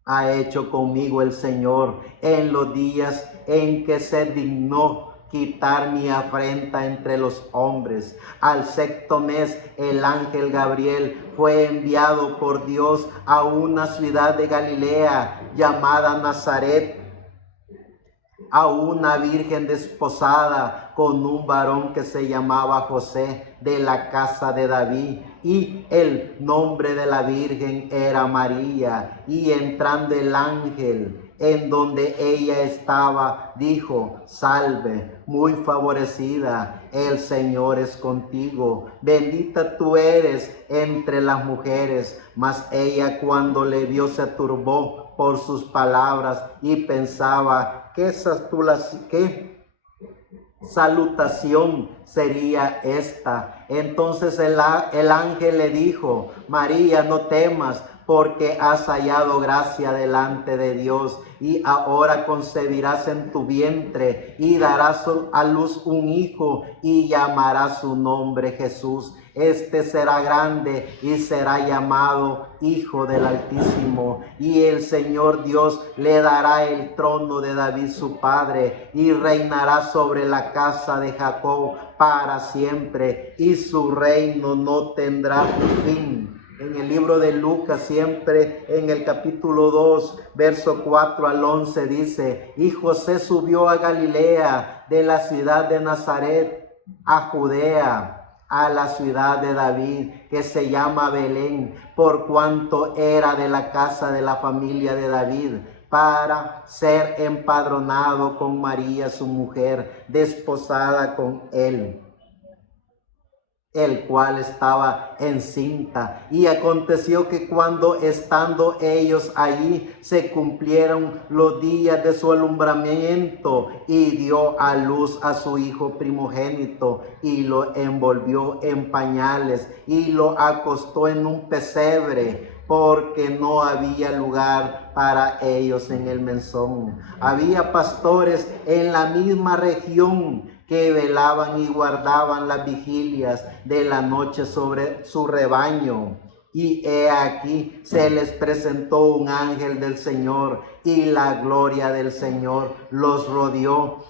ha hecho conmigo el Señor en los días en que se dignó quitar mi afrenta entre los hombres. Al sexto mes, el ángel Gabriel fue enviado por Dios a una ciudad de Galilea llamada Nazaret, a una virgen desposada con un varón que se llamaba José, de la casa de David, y el nombre de la virgen era María. Y entrando el ángel en donde ella estaba, dijo: salve, muy favorecida, el Señor es contigo, bendita tú eres entre las mujeres. Mas ella, cuando le vio, se turbó por sus palabras y pensaba: ¿qué salutación sería esta? Entonces el ángel le dijo: María, no temas, porque has hallado gracia delante de Dios, y ahora concebirás en tu vientre y darás a luz un hijo, y llamarás su nombre Jesús. Este será grande y será llamado Hijo del Altísimo, y el Señor Dios le dará el trono de David su padre, y reinará sobre la casa de Jacob para siempre, y su reino no tendrá fin. En el libro de Lucas, siempre en el capítulo 2, verso 4 al 11, dice: y José subió a Galilea, de la ciudad de Nazaret a Judea, a la ciudad de David, que se llama Belén, por cuanto era de la casa de la familia de David, para ser empadronado con María, su mujer, desposada con él, el cual estaba encinta. Y aconteció que cuando estando ellos allí se cumplieron los días de su alumbramiento, y dio a luz a su hijo primogénito, y lo envolvió en pañales, y lo acostó en un pesebre, porque no había lugar para ellos en el mesón. Había pastores en la misma región que velaban y guardaban las vigilias de la noche sobre su rebaño. Y he aquí, se les presentó un ángel del Señor, y la gloria del Señor los rodeó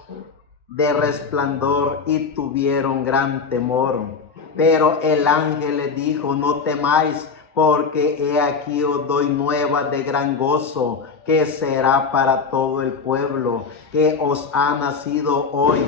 de resplandor, y tuvieron gran temor. Pero el ángel les dijo: no temáis, porque he aquí os doy nuevas de gran gozo, que será para todo el pueblo, que os ha nacido hoy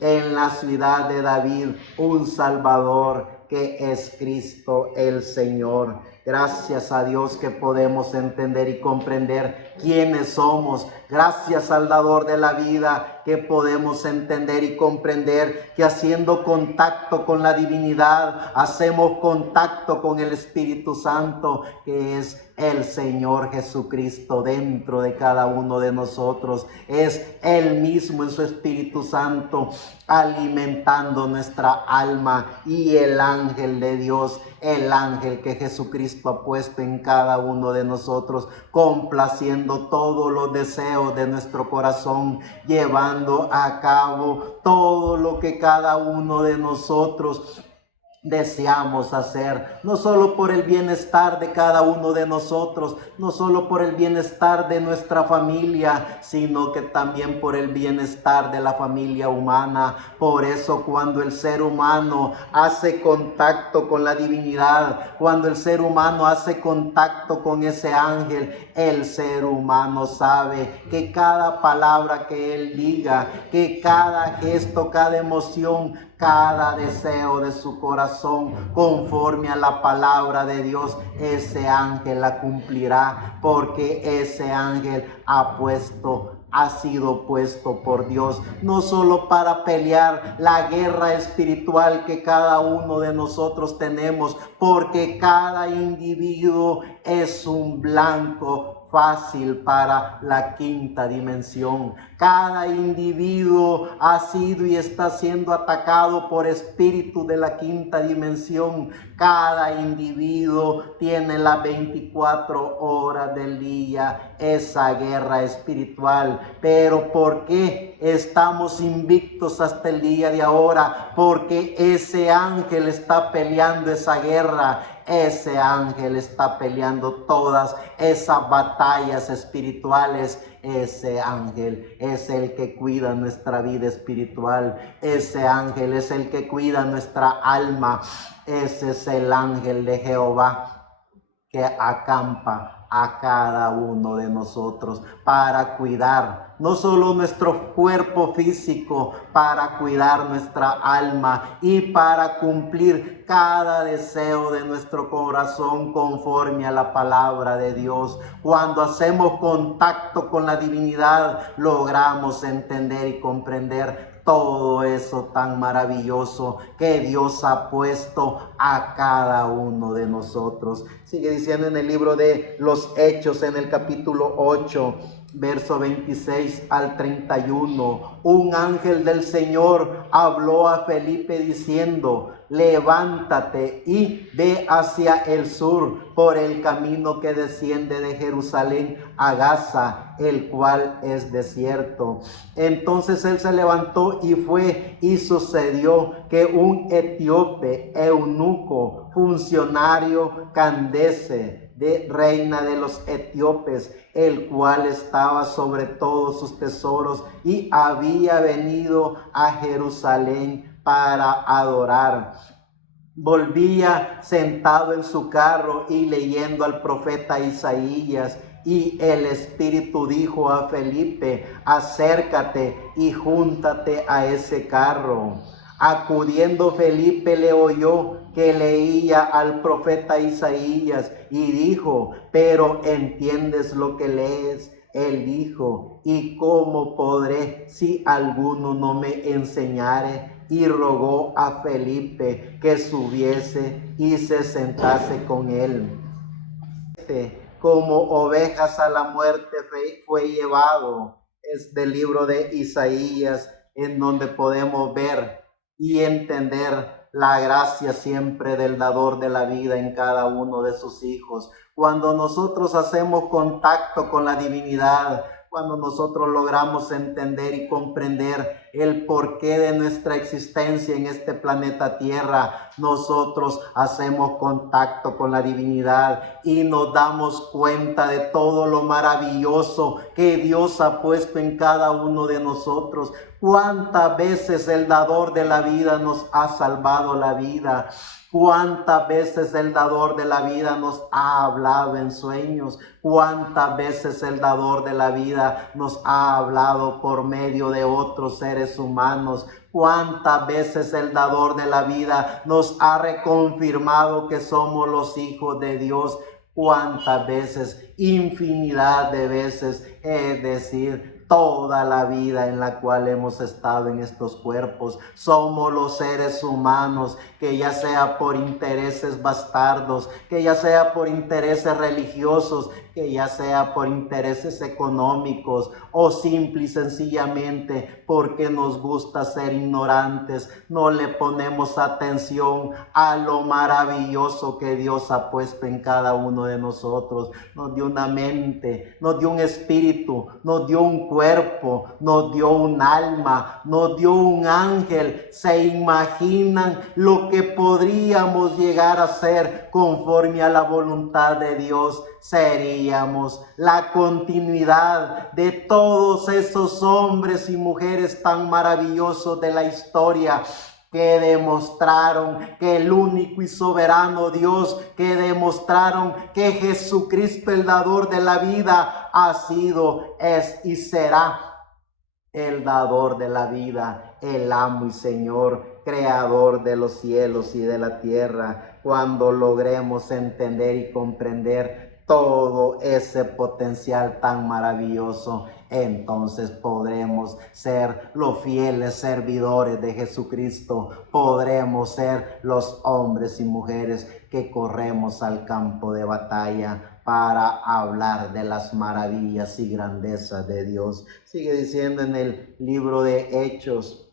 en la ciudad de David un Salvador, que es Cristo el Señor. Gracias a Dios que podemos entender y comprender quiénes somos. Gracias al dador de la vida, que podemos entender y comprender que haciendo contacto con la divinidad, hacemos contacto con el Espíritu Santo, que es el Señor Jesucristo dentro de cada uno de nosotros. Es Él mismo en su Espíritu Santo alimentando nuestra alma, y el ángel de Dios, el ángel que Jesucristo ha puesto en cada uno de nosotros, complaciendo todos los deseos de nuestro corazón, llevando a cabo todo lo que cada uno de nosotros deseamos hacer, no solo por el bienestar de cada uno de nosotros, no solo por el bienestar de nuestra familia, sino que también por el bienestar de la familia humana. Por eso, cuando el ser humano hace contacto con la divinidad, cuando el ser humano hace contacto con ese ángel, el ser humano sabe que cada palabra que él diga, que cada gesto, cada emoción, cada deseo de su corazón, conforme a la palabra de Dios, ese ángel la cumplirá, porque ese ángel ha sido puesto por Dios, no solo para pelear la guerra espiritual que cada uno de nosotros tenemos, porque cada individuo es un blanco fácil para la quinta dimensión. Cada individuo ha sido y está siendo atacado por espíritus de la quinta dimensión. Cada individuo tiene las 24 horas del día esa guerra espiritual. Pero ¿por qué? qué estamos invictos hasta el día de ahora? Porque ese ángel está peleando esa guerra. Ese ángel está peleando todas esas batallas espirituales. Ese ángel es el que cuida nuestra vida espiritual. Ese ángel es el que cuida nuestra alma. Ese es el ángel de Jehová que acampa a cada uno de nosotros para cuidar no solo nuestro cuerpo físico, para cuidar nuestra alma y para cumplir cada deseo de nuestro corazón conforme a la palabra de Dios. Cuando hacemos contacto con la divinidad, logramos entender y comprender todo eso tan maravilloso que Dios ha puesto a cada uno de nosotros. Sigue diciendo en el libro de los Hechos, en el capítulo 8, verso 26 al 31, un ángel del Señor habló a Felipe diciendo: levántate y ve hacia el sur por el camino que desciende de Jerusalén a Gaza, el cual es desierto. Entonces él se levantó y fue, y sucedió que un etíope, eunuco, funcionario Candace, de reina de los etíopes, el cual estaba sobre todos sus tesoros y había venido a Jerusalén para adorar, volvía sentado en su carro y leyendo al profeta Isaías. Y el Espíritu dijo a Felipe: acércate y júntate a ese carro. Acudiendo Felipe le oyó que leía al profeta Isaías y dijo: ¿pero entiendes lo que lees? Él dijo: ¿y cómo podré si alguno no me enseñare? Y rogó a Felipe que subiese y se sentase con él. Como ovejas a la muerte fue llevado. Es del libro de Isaías, en donde podemos ver y entender la gracia siempre del dador de la vida en cada uno de sus hijos. Cuando nosotros hacemos contacto con la divinidad, cuando nosotros logramos entender y comprender el porqué de nuestra existencia en este planeta Tierra, nosotros hacemos contacto con la divinidad y nos damos cuenta de todo lo maravilloso que Dios ha puesto en cada uno de nosotros. ¿Cuántas veces el dador de la vida nos ha salvado la vida? ¿Cuántas veces el dador de la vida nos ha hablado en sueños? ¿Cuántas veces el dador de la vida nos ha hablado por medio de otros seres humanos? ¿Cuántas veces el dador de la vida nos ha reconfirmado que somos los hijos de Dios? ¿Cuántas veces? Infinidad de veces, es decir, toda la vida en la cual hemos estado en estos cuerpos. Somos los seres humanos que, ya sea por intereses bastardos, que ya sea por intereses religiosos, que ya sea por intereses económicos o simple y sencillamente porque nos gusta ser ignorantes, no le ponemos atención a lo maravilloso que Dios ha puesto en cada uno de nosotros. Nos dio una mente, nos dio un espíritu, nos dio un cuerpo, nos dio un alma, nos dio un ángel. ¿Se imaginan lo que podríamos llegar a ser conforme a la voluntad de Dios? Seríamos la continuidad de todos esos hombres y mujeres tan maravillosos de la historia, que demostraron que el único y soberano Dios, que demostraron que Jesucristo, el dador de la vida, ha sido, es y será el dador de la vida, el amo y Señor, creador de los cielos y de la tierra. Cuando logremos entender y comprender todo ese potencial tan maravilloso, entonces podremos ser los fieles servidores de Jesucristo. Podremos ser los hombres y mujeres que corremos al campo de batalla para hablar de las maravillas y grandezas de Dios. Sigue diciendo en el libro de Hechos,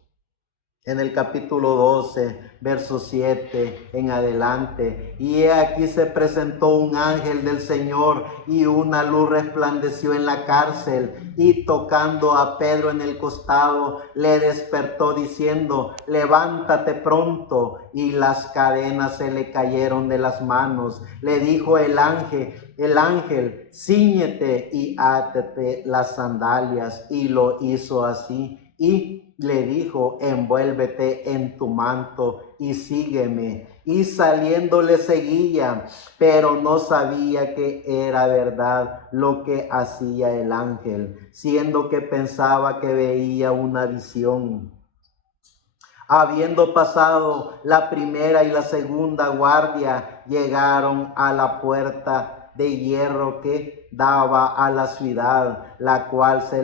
en el capítulo 12, verso 7 en adelante. Y he aquí se presentó un ángel del Señor y una luz resplandeció en la cárcel, y tocando a Pedro en el costado, le despertó diciendo: levántate pronto. Y las cadenas se le cayeron de las manos. Le dijo el ángel: cíñete y átate las sandalias. Y lo hizo así. Y le dijo: envuélvete en tu manto y sígueme. Y saliendo le seguía, pero no sabía que era verdad lo que hacía el ángel, siendo que pensaba que veía una visión. Habiendo pasado la primera y la segunda guardia, llegaron a la puerta de hierro que daba a la ciudad, la cual se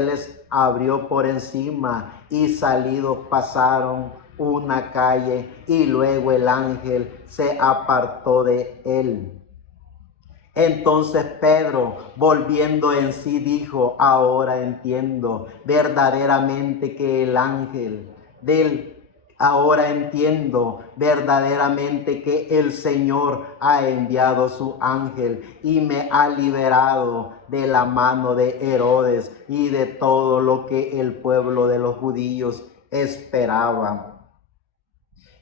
les abrió por encima, y salidos pasaron una calle, y luego el ángel se apartó de él. Entonces Pedro, volviendo en sí, dijo: ahora entiendo verdaderamente que el Señor ha enviado su ángel y me ha liberado de la mano de Herodes y de todo lo que el pueblo de los judíos esperaba.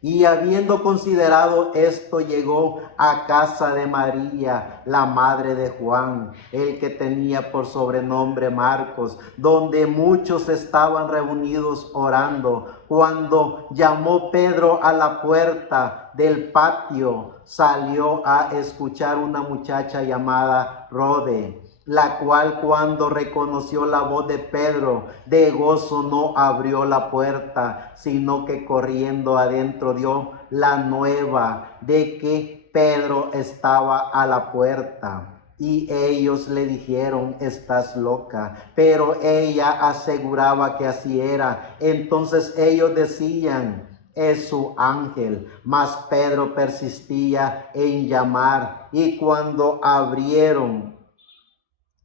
Y habiendo considerado esto, llegó a casa de María, la madre de Juan, el que tenía por sobrenombre Marcos, donde muchos estaban reunidos orando. Cuando llamó Pedro a la puerta del patio, salió a escuchar una muchacha llamada Rode, la cual, cuando reconoció la voz de Pedro, de gozo no abrió la puerta, sino que corriendo adentro dio la nueva de que Pedro estaba a la puerta. Y ellos le dijeron: estás loca. Pero ella aseguraba que así era. Entonces ellos decían: es su ángel. Mas Pedro persistía en llamar, y cuando abrieron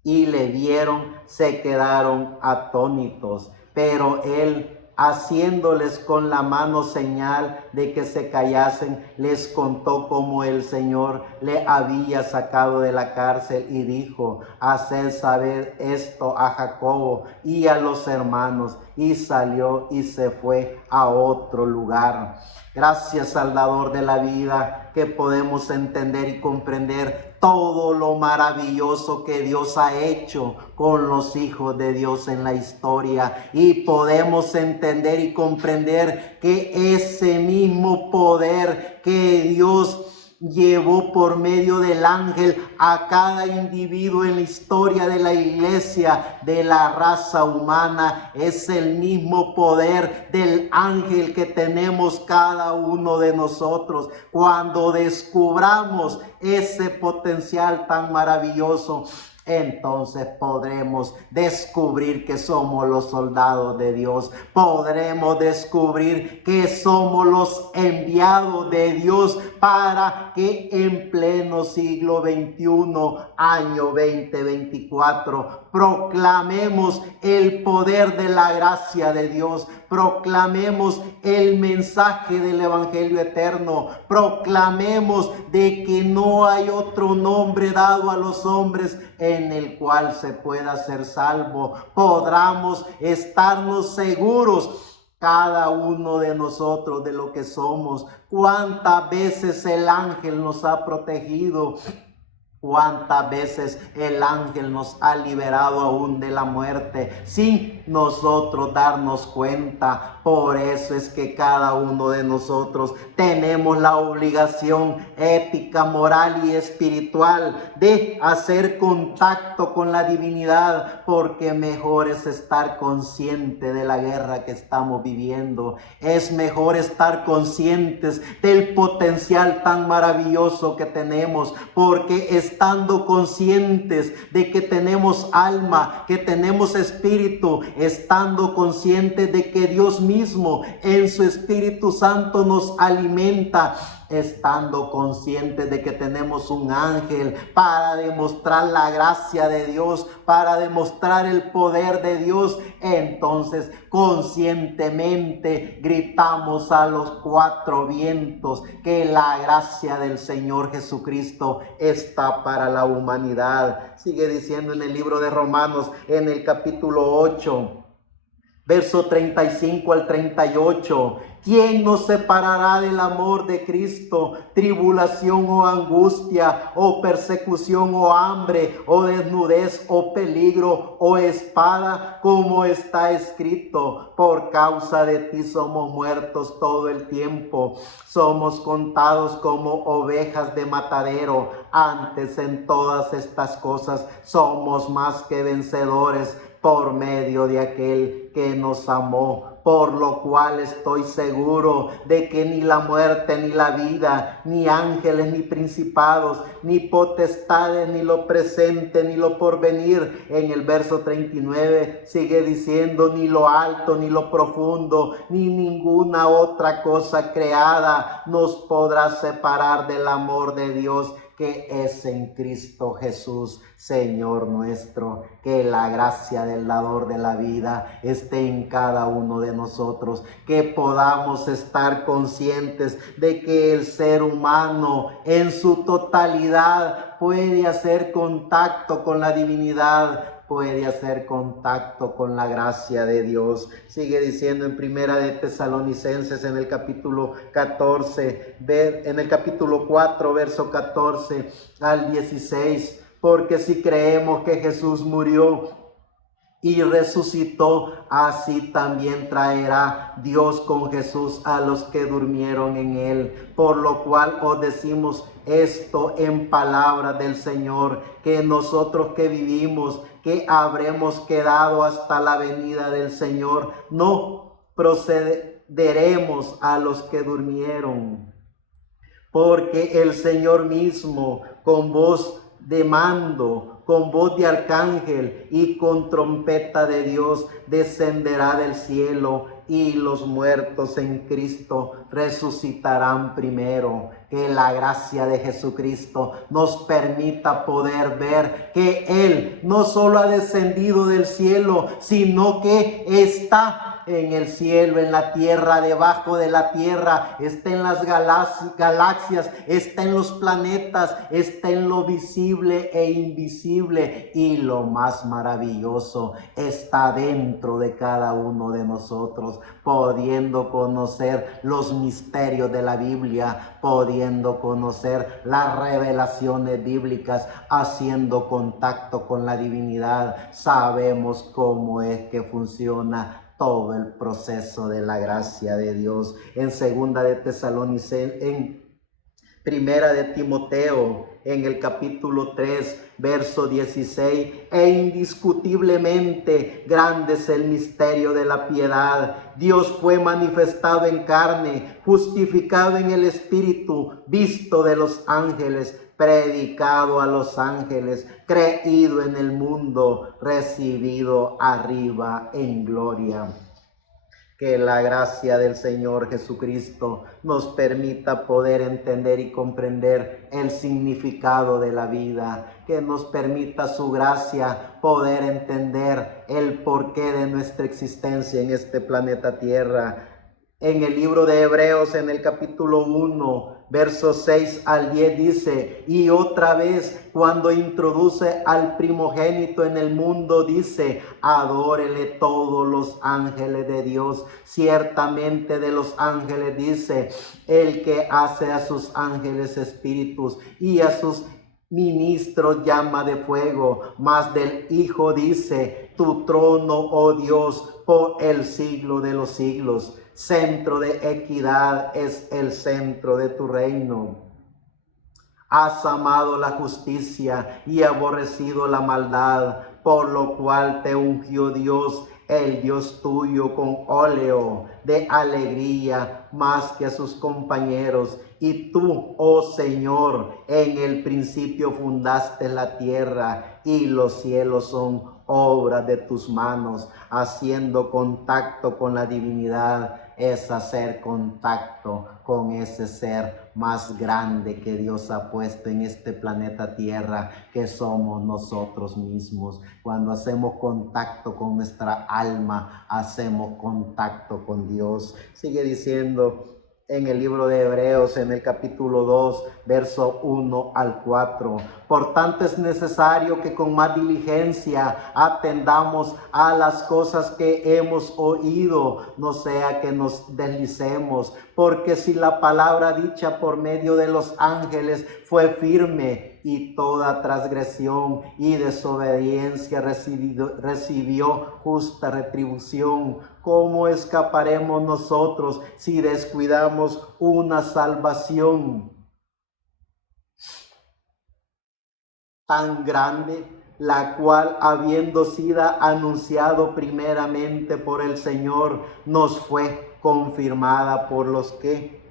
y le vieron, se quedaron atónitos. Pero él, haciéndoles con la mano señal de que se callasen, les contó cómo el Señor le había sacado de la cárcel, y dijo: haced saber esto a Jacobo y a los hermanos. Y salió y se fue a otro lugar. Gracias, Salvador de la vida, que podemos entender y comprender todo lo maravilloso que Dios ha hecho con los hijos de Dios en la historia. Y podemos entender y comprender que ese mismo poder que Dios llevó por medio del ángel a cada individuo en la historia de la iglesia, de la raza humana, es el mismo poder del ángel que tenemos cada uno de nosotros. Cuando descubramos ese potencial tan maravilloso, entonces podremos descubrir que somos los soldados de Dios. Podremos descubrir que somos los enviados de Dios para que en pleno siglo XXI, año 2024, proclamemos el poder de la gracia de Dios. Proclamemos el mensaje del Evangelio eterno. Proclamemos de que no hay otro nombre dado a los hombres en el cual se pueda ser salvo. Podamos estarnos seguros cada uno de nosotros de lo que somos. Cuántas veces el ángel nos ha protegido. Cuántas veces el ángel nos ha liberado aún de la muerte sin nosotros darnos cuenta. Por eso es que cada uno de nosotros tenemos la obligación ética, moral y espiritual de hacer contacto con la divinidad, porque mejor es estar consciente de la guerra que estamos viviendo. Es mejor estar conscientes del potencial tan maravilloso que tenemos, porque estando conscientes de que tenemos alma, que tenemos espíritu, estando conscientes de que Dios mismo en su Espíritu Santo nos alimenta, estando conscientes de que tenemos un ángel para demostrar la gracia de Dios, para demostrar el poder de Dios, entonces conscientemente gritamos a los cuatro vientos que la gracia del Señor Jesucristo está para la humanidad. Sigue diciendo en el libro de Romanos, en el capítulo 8, verso 35 al 38. ¿Quién nos separará del amor de Cristo? Tribulación o angustia, o persecución o hambre, o desnudez o peligro o espada, como está escrito: por causa de ti somos muertos todo el tiempo. Somos contados como ovejas de matadero. Antes en todas estas cosas somos más que vencedores por medio de aquel que nos amó. Por lo cual estoy seguro de que ni la muerte, ni la vida, ni ángeles, ni principados, ni potestades, ni lo presente, ni lo porvenir. En el verso 39 sigue diciendo: ni lo alto, ni lo profundo, ni ninguna otra cosa creada nos podrá separar del amor de Dios que es en Cristo Jesús, Señor nuestro. Que la gracia del dador de la vida esté en cada uno de nosotros, que podamos estar conscientes de que el ser humano en su totalidad puede hacer contacto con la divinidad, puede hacer contacto con la gracia de Dios. Sigue diciendo en Primera de Tesalonicenses, en el capítulo 14, en el capítulo 4, verso 14 al 16, porque si creemos que Jesús murió y resucitó, así también traerá Dios con Jesús a los que durmieron en él. Por lo cual os decimos esto en palabra del Señor, que nosotros que vivimos, que habremos quedado hasta la venida del Señor, no procederemos a los que durmieron. Porque el Señor mismo, con voz de mando, con voz de arcángel y con trompeta de Dios, descenderá del cielo, y los muertos en Cristo resucitarán primero. Que la gracia de Jesucristo nos permita poder ver que Él no solo ha descendido del cielo, sino que está en el cielo, en la tierra, debajo de la tierra, está en las galaxias, está en los planetas, está en lo visible e invisible, y lo más maravilloso, está dentro de cada uno de nosotros, pudiendo conocer los misterios de la Biblia, pudiendo conocer las revelaciones bíblicas, haciendo contacto con la divinidad. Sabemos cómo es que funciona todo el proceso de la gracia de Dios. En segunda de Tesalonicenses, en primera de Timoteo, en el capítulo 3, verso 16, e indiscutiblemente grande es el misterio de la piedad. Dios fue manifestado en carne, justificado en el Espíritu, visto de los ángeles, predicado a los ángeles, creído en el mundo, recibido arriba en gloria. Que la gracia del Señor Jesucristo nos permita poder entender y comprender el significado de la vida. Que nos permita su gracia poder entender el porqué de nuestra existencia en este planeta Tierra. En el libro de Hebreos, en el capítulo 1, versos 6 al 10 dice: y otra vez, cuando introduce al primogénito en el mundo, dice: adórele todos los ángeles de Dios. Ciertamente de los ángeles dice: el que hace a sus ángeles espíritus y a sus ministros llama de fuego. Mas del Hijo dice: tu trono, oh Dios, por el siglo de los siglos. Centro de equidad es el centro de tu reino. Has amado la justicia y aborrecido la maldad, por lo cual te ungió Dios, el Dios tuyo, con óleo de alegría más que a sus compañeros. Y tú, oh Señor, en el principio fundaste la tierra, y los cielos son obra de tus manos. Haciendo contacto con la divinidad es hacer contacto con ese ser más grande que Dios ha puesto en este planeta Tierra, que somos nosotros mismos. Cuando hacemos contacto con nuestra alma, hacemos contacto con Dios. Sigue diciendo en el libro de Hebreos, en el capítulo 2, verso 1 al 4. Por tanto es necesario que con más diligencia atendamos a las cosas que hemos oído, no sea que nos deslicemos, porque si la palabra dicha por medio de los ángeles fue firme, y toda transgresión y desobediencia recibió justa retribución, ¿cómo escaparemos nosotros si descuidamos una salvación tan grande, la cual, habiendo sido anunciado primeramente por el Señor, nos fue confirmada por los que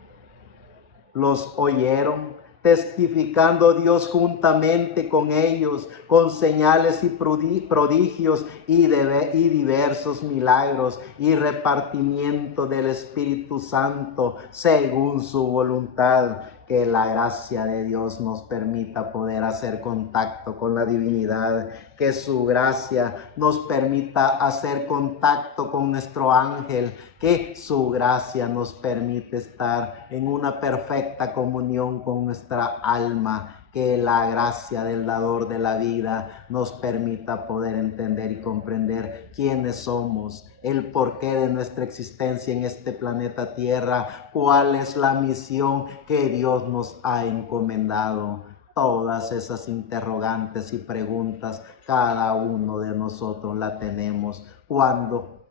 los oyeron, testificando Dios juntamente con ellos, con señales y prodigios y diversos milagros y repartimiento del Espíritu Santo según su voluntad. Que la gracia de Dios nos permita poder hacer contacto con la divinidad, que su gracia nos permita hacer contacto con nuestro ángel, que su gracia nos permite estar en una perfecta comunión con nuestra alma, que la gracia del dador de la vida nos permita poder entender y comprender quiénes somos, el porqué de nuestra existencia en este planeta Tierra, cuál es la misión que Dios nos ha encomendado. Todas esas interrogantes y preguntas, cada uno de nosotros la tenemos cuando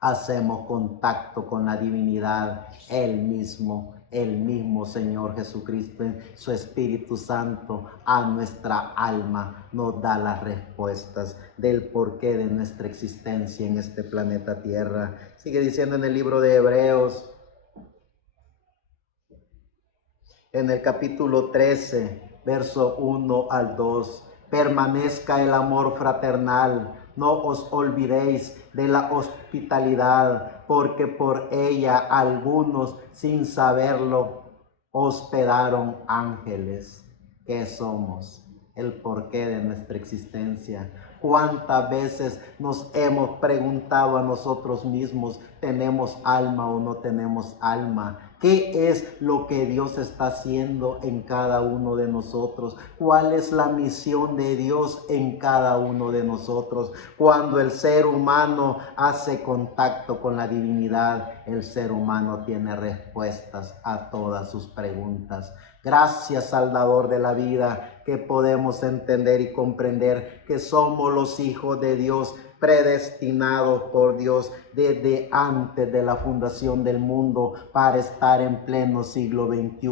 hacemos contacto con la divinidad. El mismo Señor Jesucristo, en su Espíritu Santo, a nuestra alma nos da las respuestas del porqué de nuestra existencia en este planeta Tierra. Sigue diciendo en el libro de Hebreos, en el capítulo 13, verso 1 al 2. Permanezca el amor fraternal, no os olvidéis de la hospitalidad, porque por ella algunos, sin saberlo, hospedaron ángeles. ¿Qué somos? El porqué de nuestra existencia. ¿Cuántas veces nos hemos preguntado a nosotros mismos, ¿tenemos alma o no tenemos alma? ¿Qué es lo que Dios está haciendo en cada uno de nosotros? ¿Cuál es la misión de Dios en cada uno de nosotros? Cuando el ser humano hace contacto con la divinidad, el ser humano tiene respuestas a todas sus preguntas. Gracias al dador de la vida, que podemos entender y comprender que somos los hijos de Dios, predestinados por Dios desde antes de la fundación del mundo para estar en pleno siglo XXI,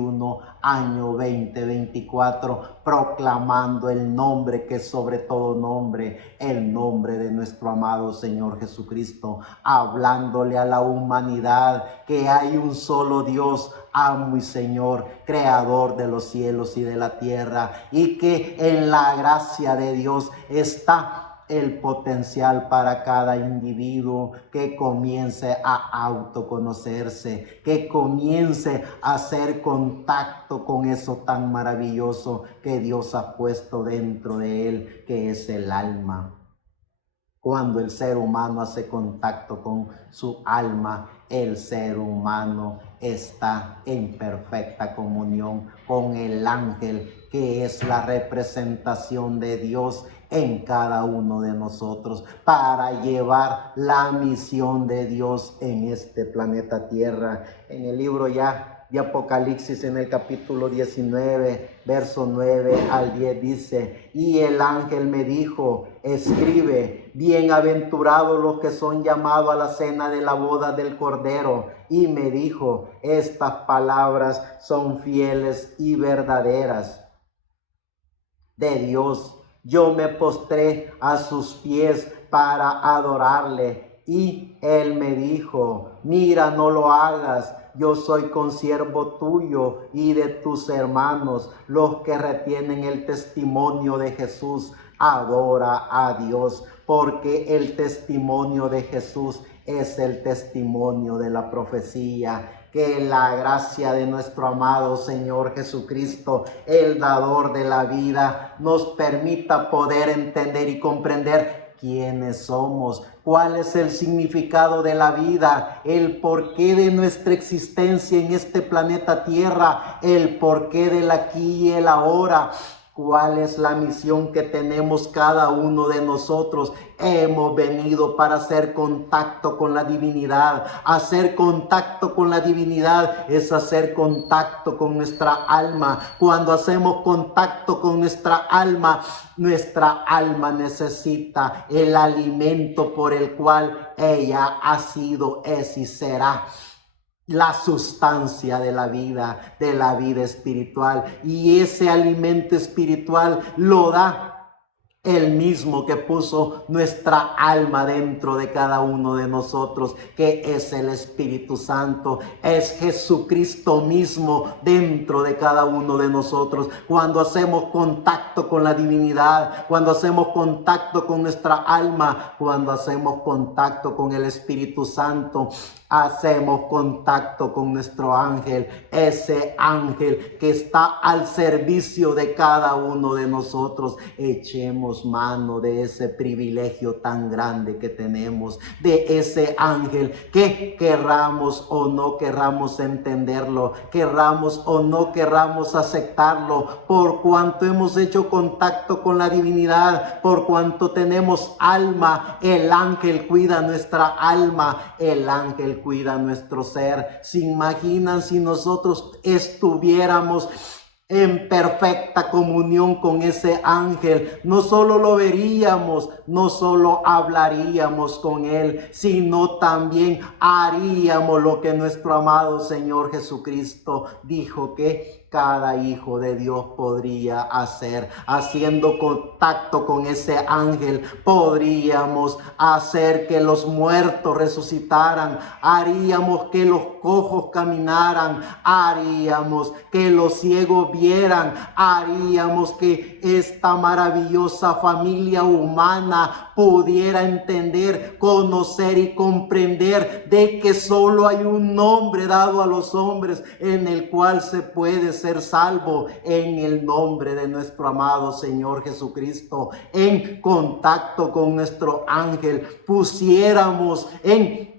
año 2024, proclamando el nombre que es sobre todo nombre, el nombre de nuestro amado Señor Jesucristo, hablándole a la humanidad que hay un solo Dios, amo y Señor, creador de los cielos y de la tierra, y que en la gracia de Dios está el potencial para cada individuo que comience a autoconocerse, que comience a hacer contacto con eso tan maravilloso que Dios ha puesto dentro de él, que es el alma. Cuando el ser humano hace contacto con su alma, el ser humano está en perfecta comunión con el ángel, que es la representación de Dios en cada uno de nosotros, para llevar la misión de Dios en este planeta Tierra. En el libro ya de Apocalipsis, en el capítulo 19, verso 9 al 10, dice: y el ángel me dijo, escribe, bienaventurados los que son llamados a la cena de la boda del Cordero. Y me dijo, estas palabras son fieles y verdaderas de Dios. Yo me postré a sus pies para adorarle. Y él me dijo, mira, no lo hagas. Yo soy consiervo tuyo y de tus hermanos, los que retienen el testimonio de Jesús. Adora a Dios, porque el testimonio de Jesús es el testimonio de la profecía. Que la gracia de nuestro amado Señor Jesucristo, el dador de la vida, nos permita poder entender y comprender quiénes somos, cuál es el significado de la vida, el porqué de nuestra existencia en este planeta Tierra, el porqué del aquí y el ahora. ¿Cuál es la misión que tenemos cada uno de nosotros? Hemos venido para hacer contacto con la divinidad. Hacer contacto con la divinidad es hacer contacto con nuestra alma. Cuando hacemos contacto con nuestra alma necesita el alimento por el cual ella ha sido, es y será la sustancia de la vida espiritual. Y ese alimento espiritual lo da el mismo que puso nuestra alma dentro de cada uno de nosotros, que es el Espíritu Santo, es Jesucristo mismo dentro de cada uno de nosotros. Cuando hacemos contacto con la divinidad, cuando hacemos contacto con nuestra alma, cuando hacemos contacto con el Espíritu Santo, hacemos contacto con nuestro ángel, ese ángel que está al servicio de cada uno de nosotros. Echemos mano de ese privilegio tan grande que tenemos, de ese ángel que querramos o no querramos entenderlo, querramos o no querramos aceptarlo, por cuanto hemos hecho contacto con la divinidad, por cuanto tenemos alma, el ángel cuida nuestra alma, el ángel cuida nuestro ser. ¿Se imaginan si nosotros estuviéramos en perfecta comunión con ese ángel? No solo lo veríamos, no solo hablaríamos con él, sino también haríamos lo que nuestro amado Señor Jesucristo dijo que cada hijo de Dios podría hacer. Haciendo contacto con ese ángel, podríamos hacer que los muertos resucitaran, haríamos que los cojos caminaran, haríamos que los ciegos vieran, haríamos que esta maravillosa familia humana pudiera entender, conocer y comprender de que solo hay un nombre dado a los hombres en el cual se puede ser salvo, en el nombre de nuestro amado Señor Jesucristo. En contacto con nuestro ángel pusiéramos en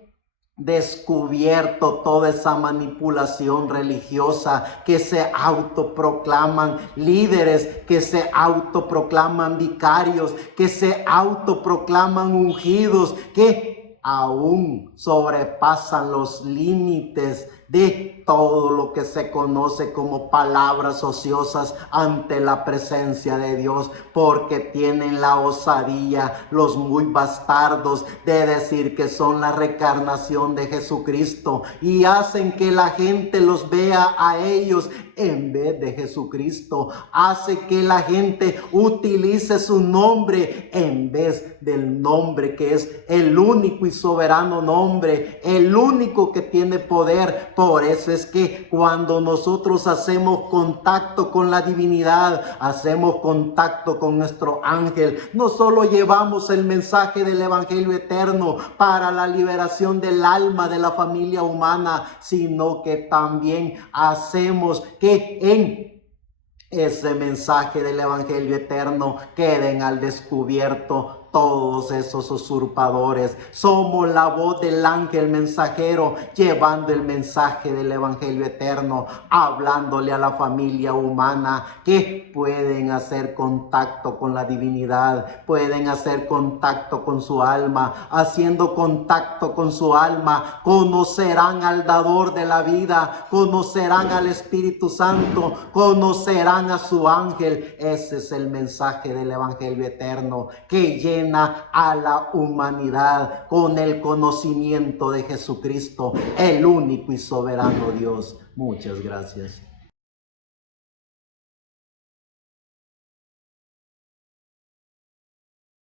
descubierto toda esa manipulación religiosa, que se autoproclaman líderes, que se autoproclaman vicarios, que se autoproclaman ungidos, que aún sobrepasan los límites de todo lo que se conoce como palabras ociosas ante la presencia de Dios, porque tienen la osadía, los muy bastardos, de decir que son la reencarnación de Jesucristo, y hacen que la gente los vea a ellos en vez de Jesucristo. Hace que la gente utilice su nombre en vez del nombre que es el único y soberano nombre, el único que tiene poder. Por eso es que cuando nosotros hacemos contacto con la divinidad, hacemos contacto con nuestro ángel, no solo llevamos el mensaje del evangelio eterno para la liberación del alma de la familia humana, sino que también hacemos que en ese mensaje del evangelio eterno queden al descubierto todos esos usurpadores. Somos la voz del ángel mensajero, llevando el mensaje del evangelio eterno, hablándole a la familia humana que pueden hacer contacto con la divinidad, pueden hacer contacto con su alma. Haciendo contacto con su alma, conocerán al dador de la vida, conocerán al Espíritu Santo, conocerán a su ángel. Ese es el mensaje del evangelio eterno, que llena a la humanidad con el conocimiento de Jesucristo, el único y soberano Dios. Muchas gracias.